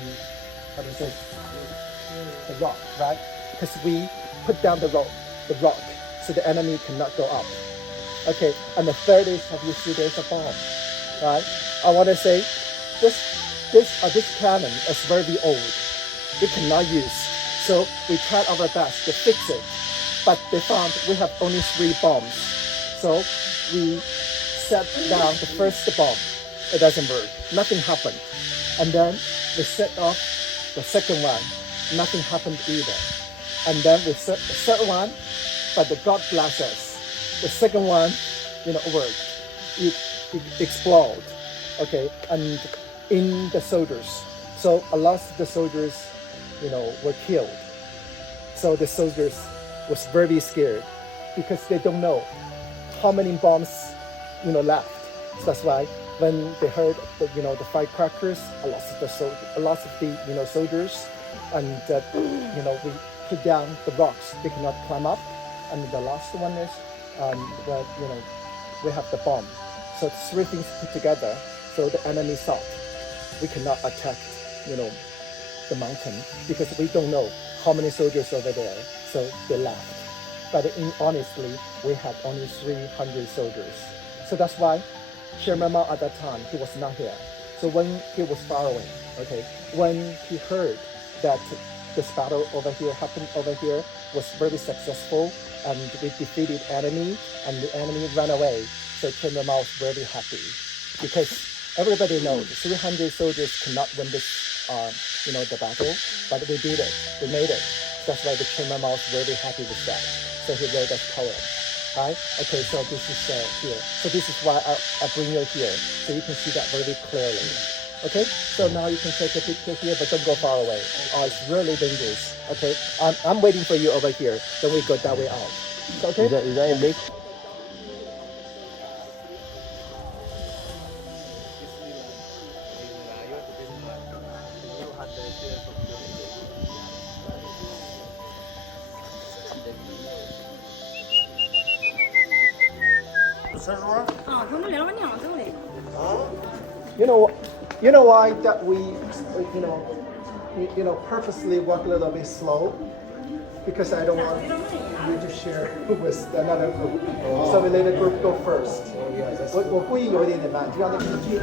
rock, right? Because we put down the rock, so the enemy cannot go up. Okay, and the third is, have you seen there's a bomb, right? I want to say, this cannon is very old. It cannot use. So we tried our best to fix it, but they found we have only 3 bombs. So we set down the first bomb. It doesn't work. Nothing happened. And then we set off the second one. Nothing happened either. And then we set the third one, but the God bless us. The second one, worked. It exploded. Okay, and in the soldiers. So a lot of the soldiers, were killed. So the soldiers was very scared because they don't know how many bombs, left. So that's why when they heard the firecrackers, a lot of the soldiers, and we put down the rocks. They cannot climb up. And the last one is we have the bomb. So 3 things put together. So the enemy thought we cannot attack, the mountain because we don't know how many soldiers over there. So they left. But honestly, we had only 300 soldiers. So that's why Chairman Mao at that time, he was not here. So when he was following, okay, when he heard that this battle over here happened over here was very successful, and we defeated enemy, and the enemy ran away. So Chairman Mao was very happy because everybody knows 300 soldiers cannot win this, the battle, but we did it. We made it. That's why the Chairman Mao was very happy with that. So he wrote that poem. Right? Okay, so this is here. So this is why I bring you here, so you can see that very clearly. Okay, so now you can take a picture here, but don't go far away. Oh, it's really dangerous. Okay, I'm waiting for you over here. Then we go that way out. So, okay. Is that big? You know why that we, purposely walk a little bit slow? Because I don't want you to share with another group. So we let the group go first. 我故意有一点点慢，就让那个剧。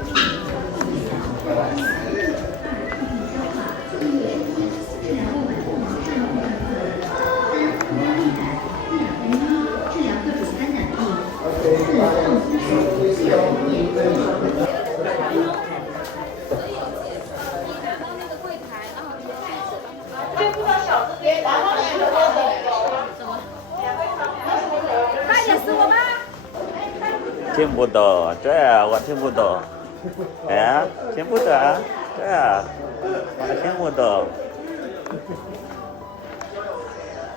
听不懂，对啊，我听不懂。哎，听不懂，对啊，我听不懂。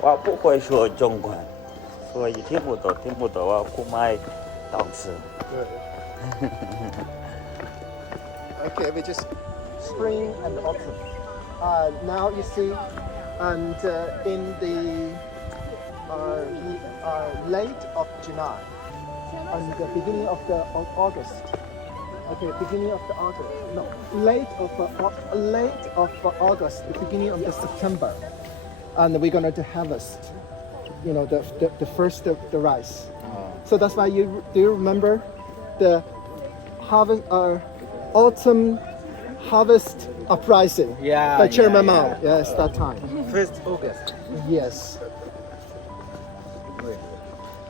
我不会说中文，所以听不懂，我不买单词。Okay, we just spring and autumn. Now you see, and in the late of July, and the beginning of August. Okay, beginning of the August. No, late of August, the beginning of the September, and we're gonna harvest. The first of the rice. So that's why do you remember the harvest autumn harvest uprising? Yeah. By Chairman Mao. Yes, that time. 1st August. Yes.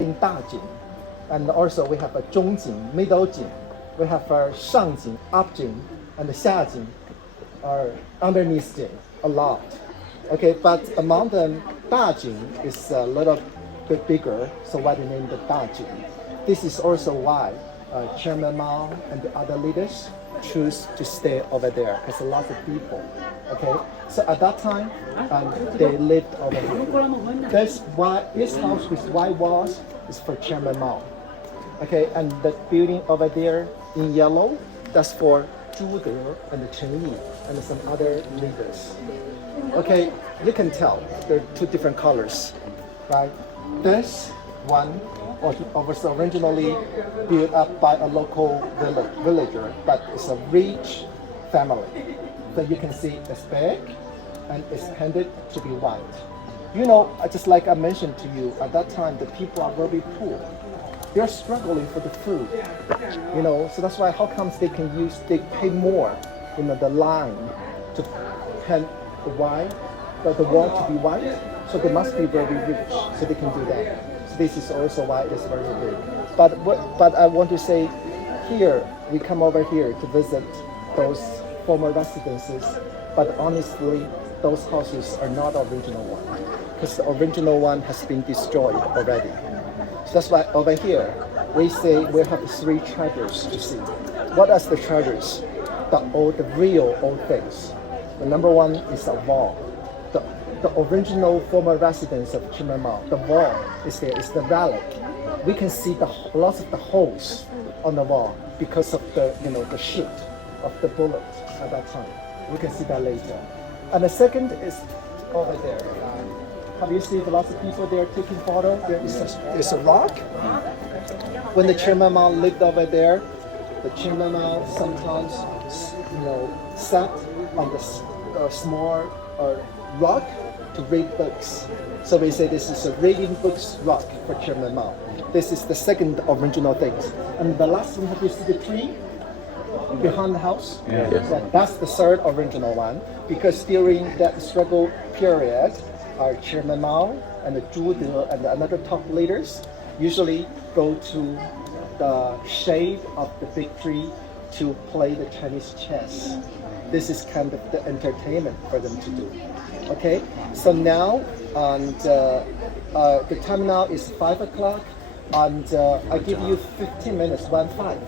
In Dajing, and also we have a Zhongjing, Middle Jing. We have a Shangjing, Upjing, and Xiajing, or underneath Jing, a lot. Okay, but among them, Dajing is a little bit bigger, so why they named it Dajing. This is also why Chairman Mao and the other leaders choose to stay over there, because a lot of people. Okay, so at that time, they lived over here. That's why this house with white walls is for Chairman Mao. Okay, and the building over there in yellow, that's for Zhu De and Chen Yi and some other leaders. Okay, you can tell there are two different colors, right? This one was originally built up by a local villager, but it's a rich family. So you can see it's big and it's painted to be white. Just like I mentioned to you, at that time the people are very poor. They're struggling for the food, so that's why how comes they pay more, the line to paint the wall to be white, so they must be very rich, so they can do that. So this is also why it's very big. But I want to say, here, we come over here to visit those former residences, but honestly, those houses are not original one, because the original one has been destroyed already. So that's why over here, we say we have 3 treasures to see. What are the treasures? The real old things. The number one is a wall. The original former residence of Chairman Mao. The wall is there. It's the relic. We can see lots of the holes on the wall because of the shoot of the bullet at that time. We can see that later. And the second is over there. Have you seen lots of people there taking photo? There is a rock. When the Chairman Mao lived over there, the Chairman Mao sometimes, sat on the small rock to read books. So we say this is a reading books rock for Chairman Mao. This is the second original thing. And the last one, have you seen the tree? behind the house. That's the third original one, because during that struggle period, our Chairman Mao and the Zhu De and the another top leaders usually go to the shade of the big tree to play the Chinese chess. This is kind of the entertainment for them to do. Okay, so now and the time now is 5 o'clock, and I give you 15 minutes, 1-5.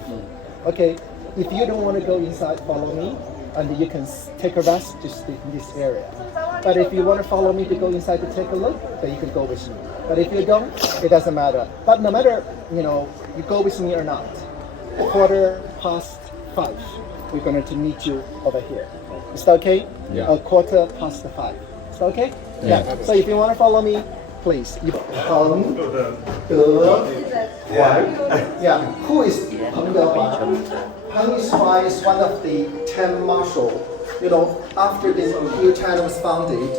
Okay, if you don't want to go inside, follow me, and you can take a rest just in this area. But if you want to follow me to go inside to take a look, then you can go with me. But if you don't, it doesn't matter. But no matter, you go with me or not, 5:15, we're going to meet you over here. Is that okay? Yeah. 5:15. Is that okay? Yeah. So if you want to follow me, please. Peng De Huai. Yeah. Who is Peng De Huai? Peng Huai is one of the 10 marshals. After the new China was founded,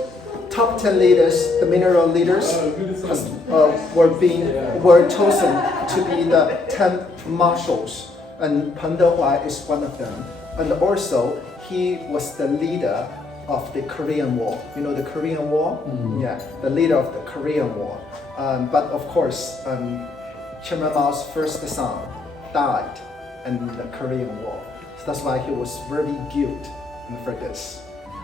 top 10 leaders, the mineral leaders, were chosen to be the 10 marshals, and Peng De Huai is one of them. And also, he was the leader of the Korean War. You know the Korean War? Yeah, the leader of the Korean War. But of course, Chairman Mao's first son died in the Korean War. So that's why he was very good for this.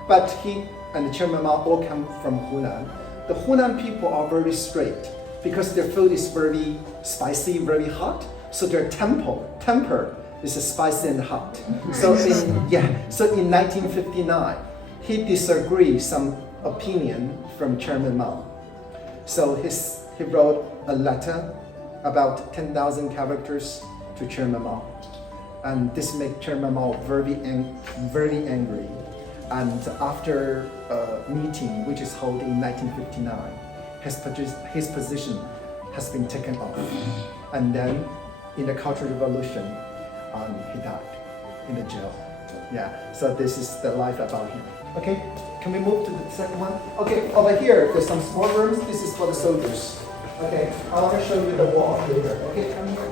But he and Chairman Mao all come from Hunan. The Hunan people are very strict because their food is very spicy, very hot. So their temper is spicy and hot. So in 1959, he disagreed some opinion from Chairman Mao. So he wrote a letter about 10,000 characters to Chairman Mao. And this made Chairman Mao very angry. And after a meeting which is held in 1959, his position has been taken off. And then in the Cultural Revolution, he died in the jail. Yeah, so this is the life about him. Okay, can we move to the second one? Okay, over here, there's some small rooms. This is for the soldiers. Okay, I want to show you the wall later. Okay, come here.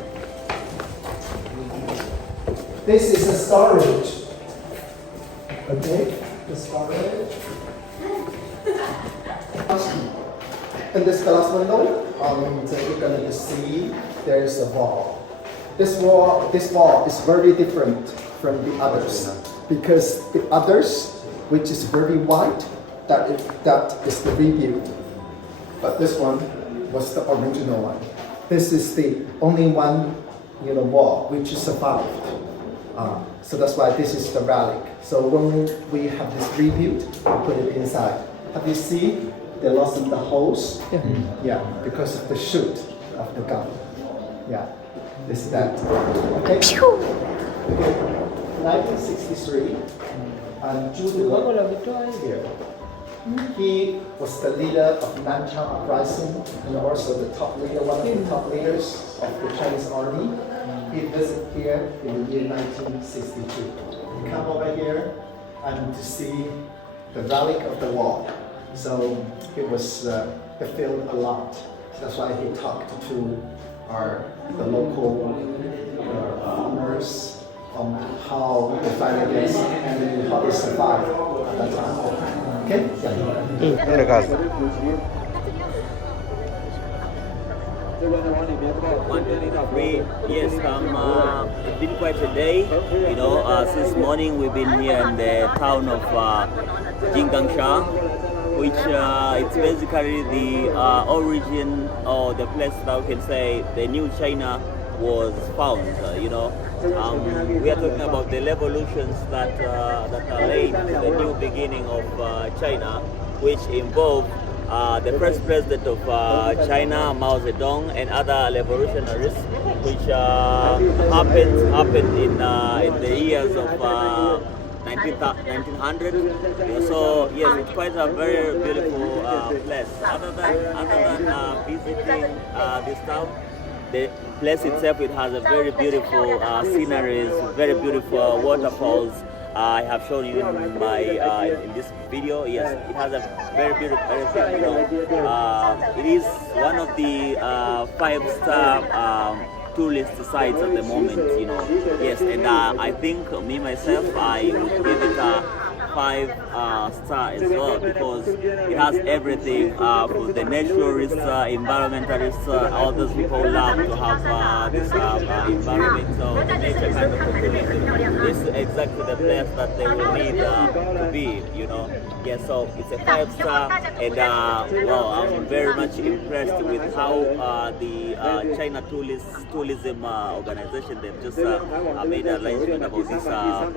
This is a storage. Okay, the storage. In this glass window, you're going to see there's a wall. This wall is very different from the others, because the others, which is very white, that is the rebuild. But this one was the original one. This is the only one, wall which survived. So that's why this is the relic. So when we have this rebuild, we put it inside. Have you seen they lost in the holes? Yeah, because of the shoot of the gun. Yeah, this is that. Okay. 1963, and Zhu De is here. He was the leader of Nanchang Uprising and also the top leader, one of the top leaders of the Chinese army. He visited here in the year 1962. He come over here and to see the relic of the wall. So he was fulfilled a lot. So that's why he talked to the local farmers on how they fight against and how they survive at that time. Okay? Yes, it's been quite a day. Since morning we've been here in the town of Jinggangshan, which it's basically the origin or the place that we can say the new China was found. We are talking about the revolutions that are laid to the new beginning of China, which involve the first president of China, Mao Zedong, and other revolutionaries, which happened in the years of 1900. So yes, it's quite a very beautiful place. Other than visiting this town, the place itself, it has a very beautiful sceneries, very beautiful waterfalls. I have shown you in my in this video. Yes, it has a very beautiful. It is one of the 5-star tourist sites at the moment, you know. Yes, and I think me myself, I would give it a 5-star as well, because it has everything for the naturalists, environmentalists, all those people love to have this environment, so the nature kind of tourism. This is exactly the place that they will need to be, you know. Yeah, so it's a 5-star, and well, I'm very much impressed with how the China tourism organization, they've just made an arrangement about this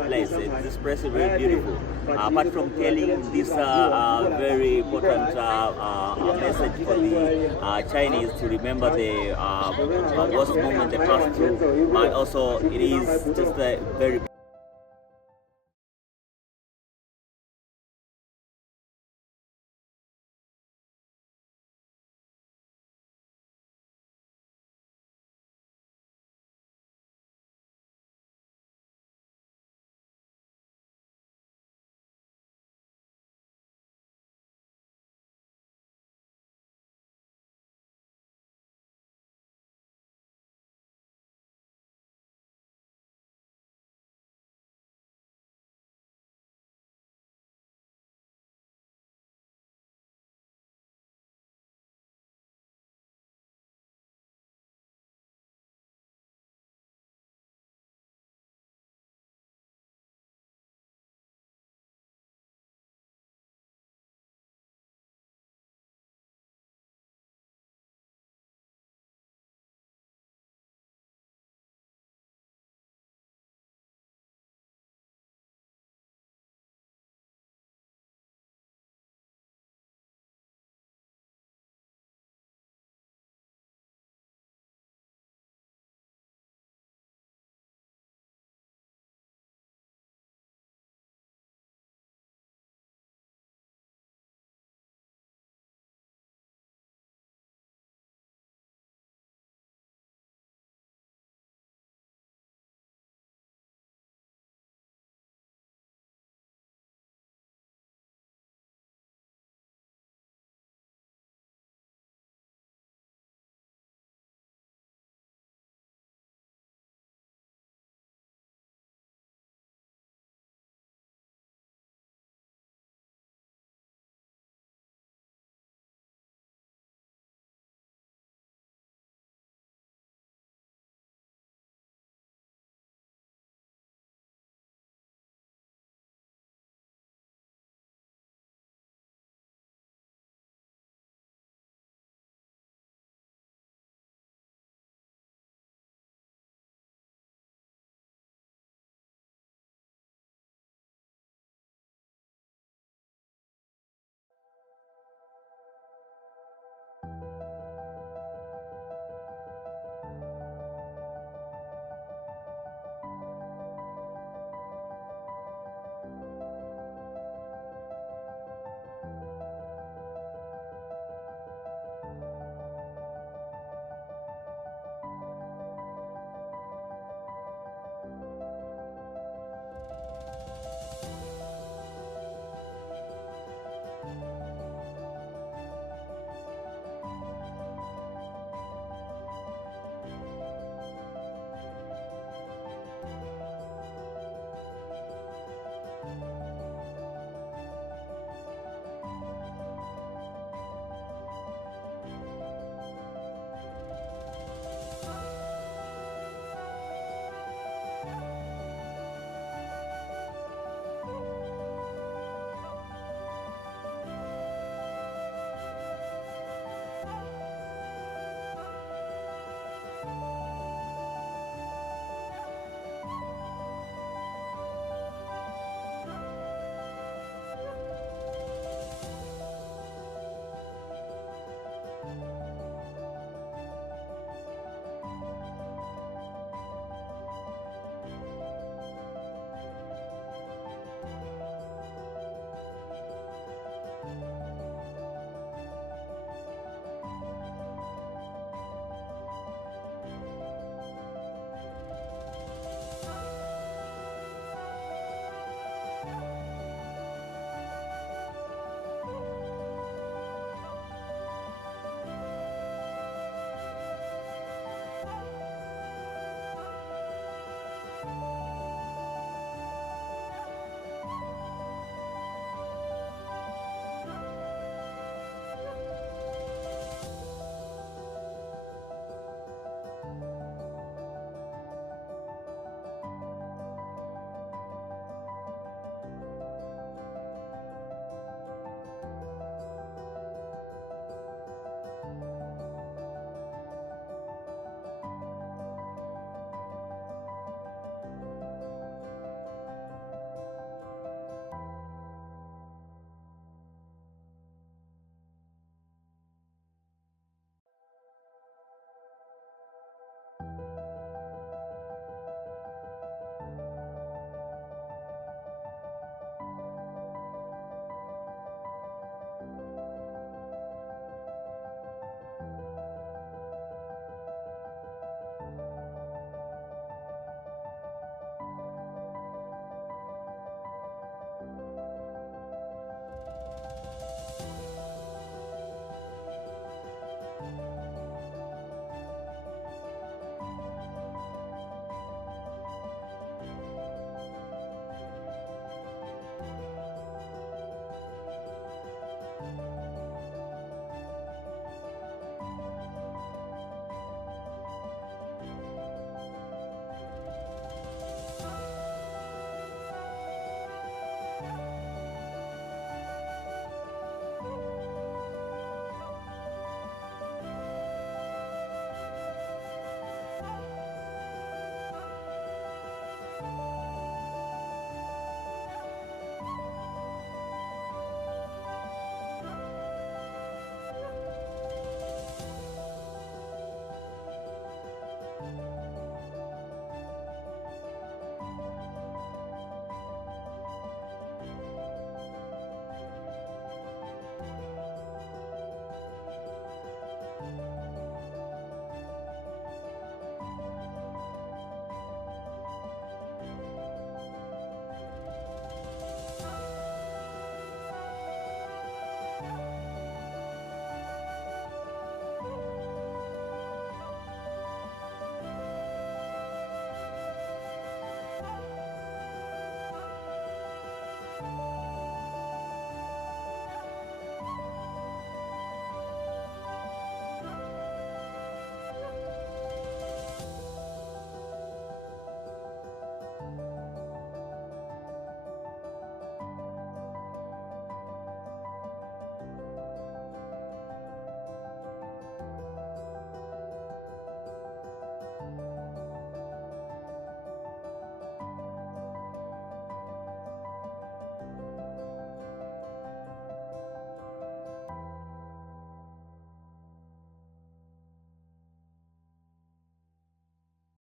place. This place is very beautiful. Apart from telling this very important message for the Chinese to remember the worst moment they passed through, but also it is just a very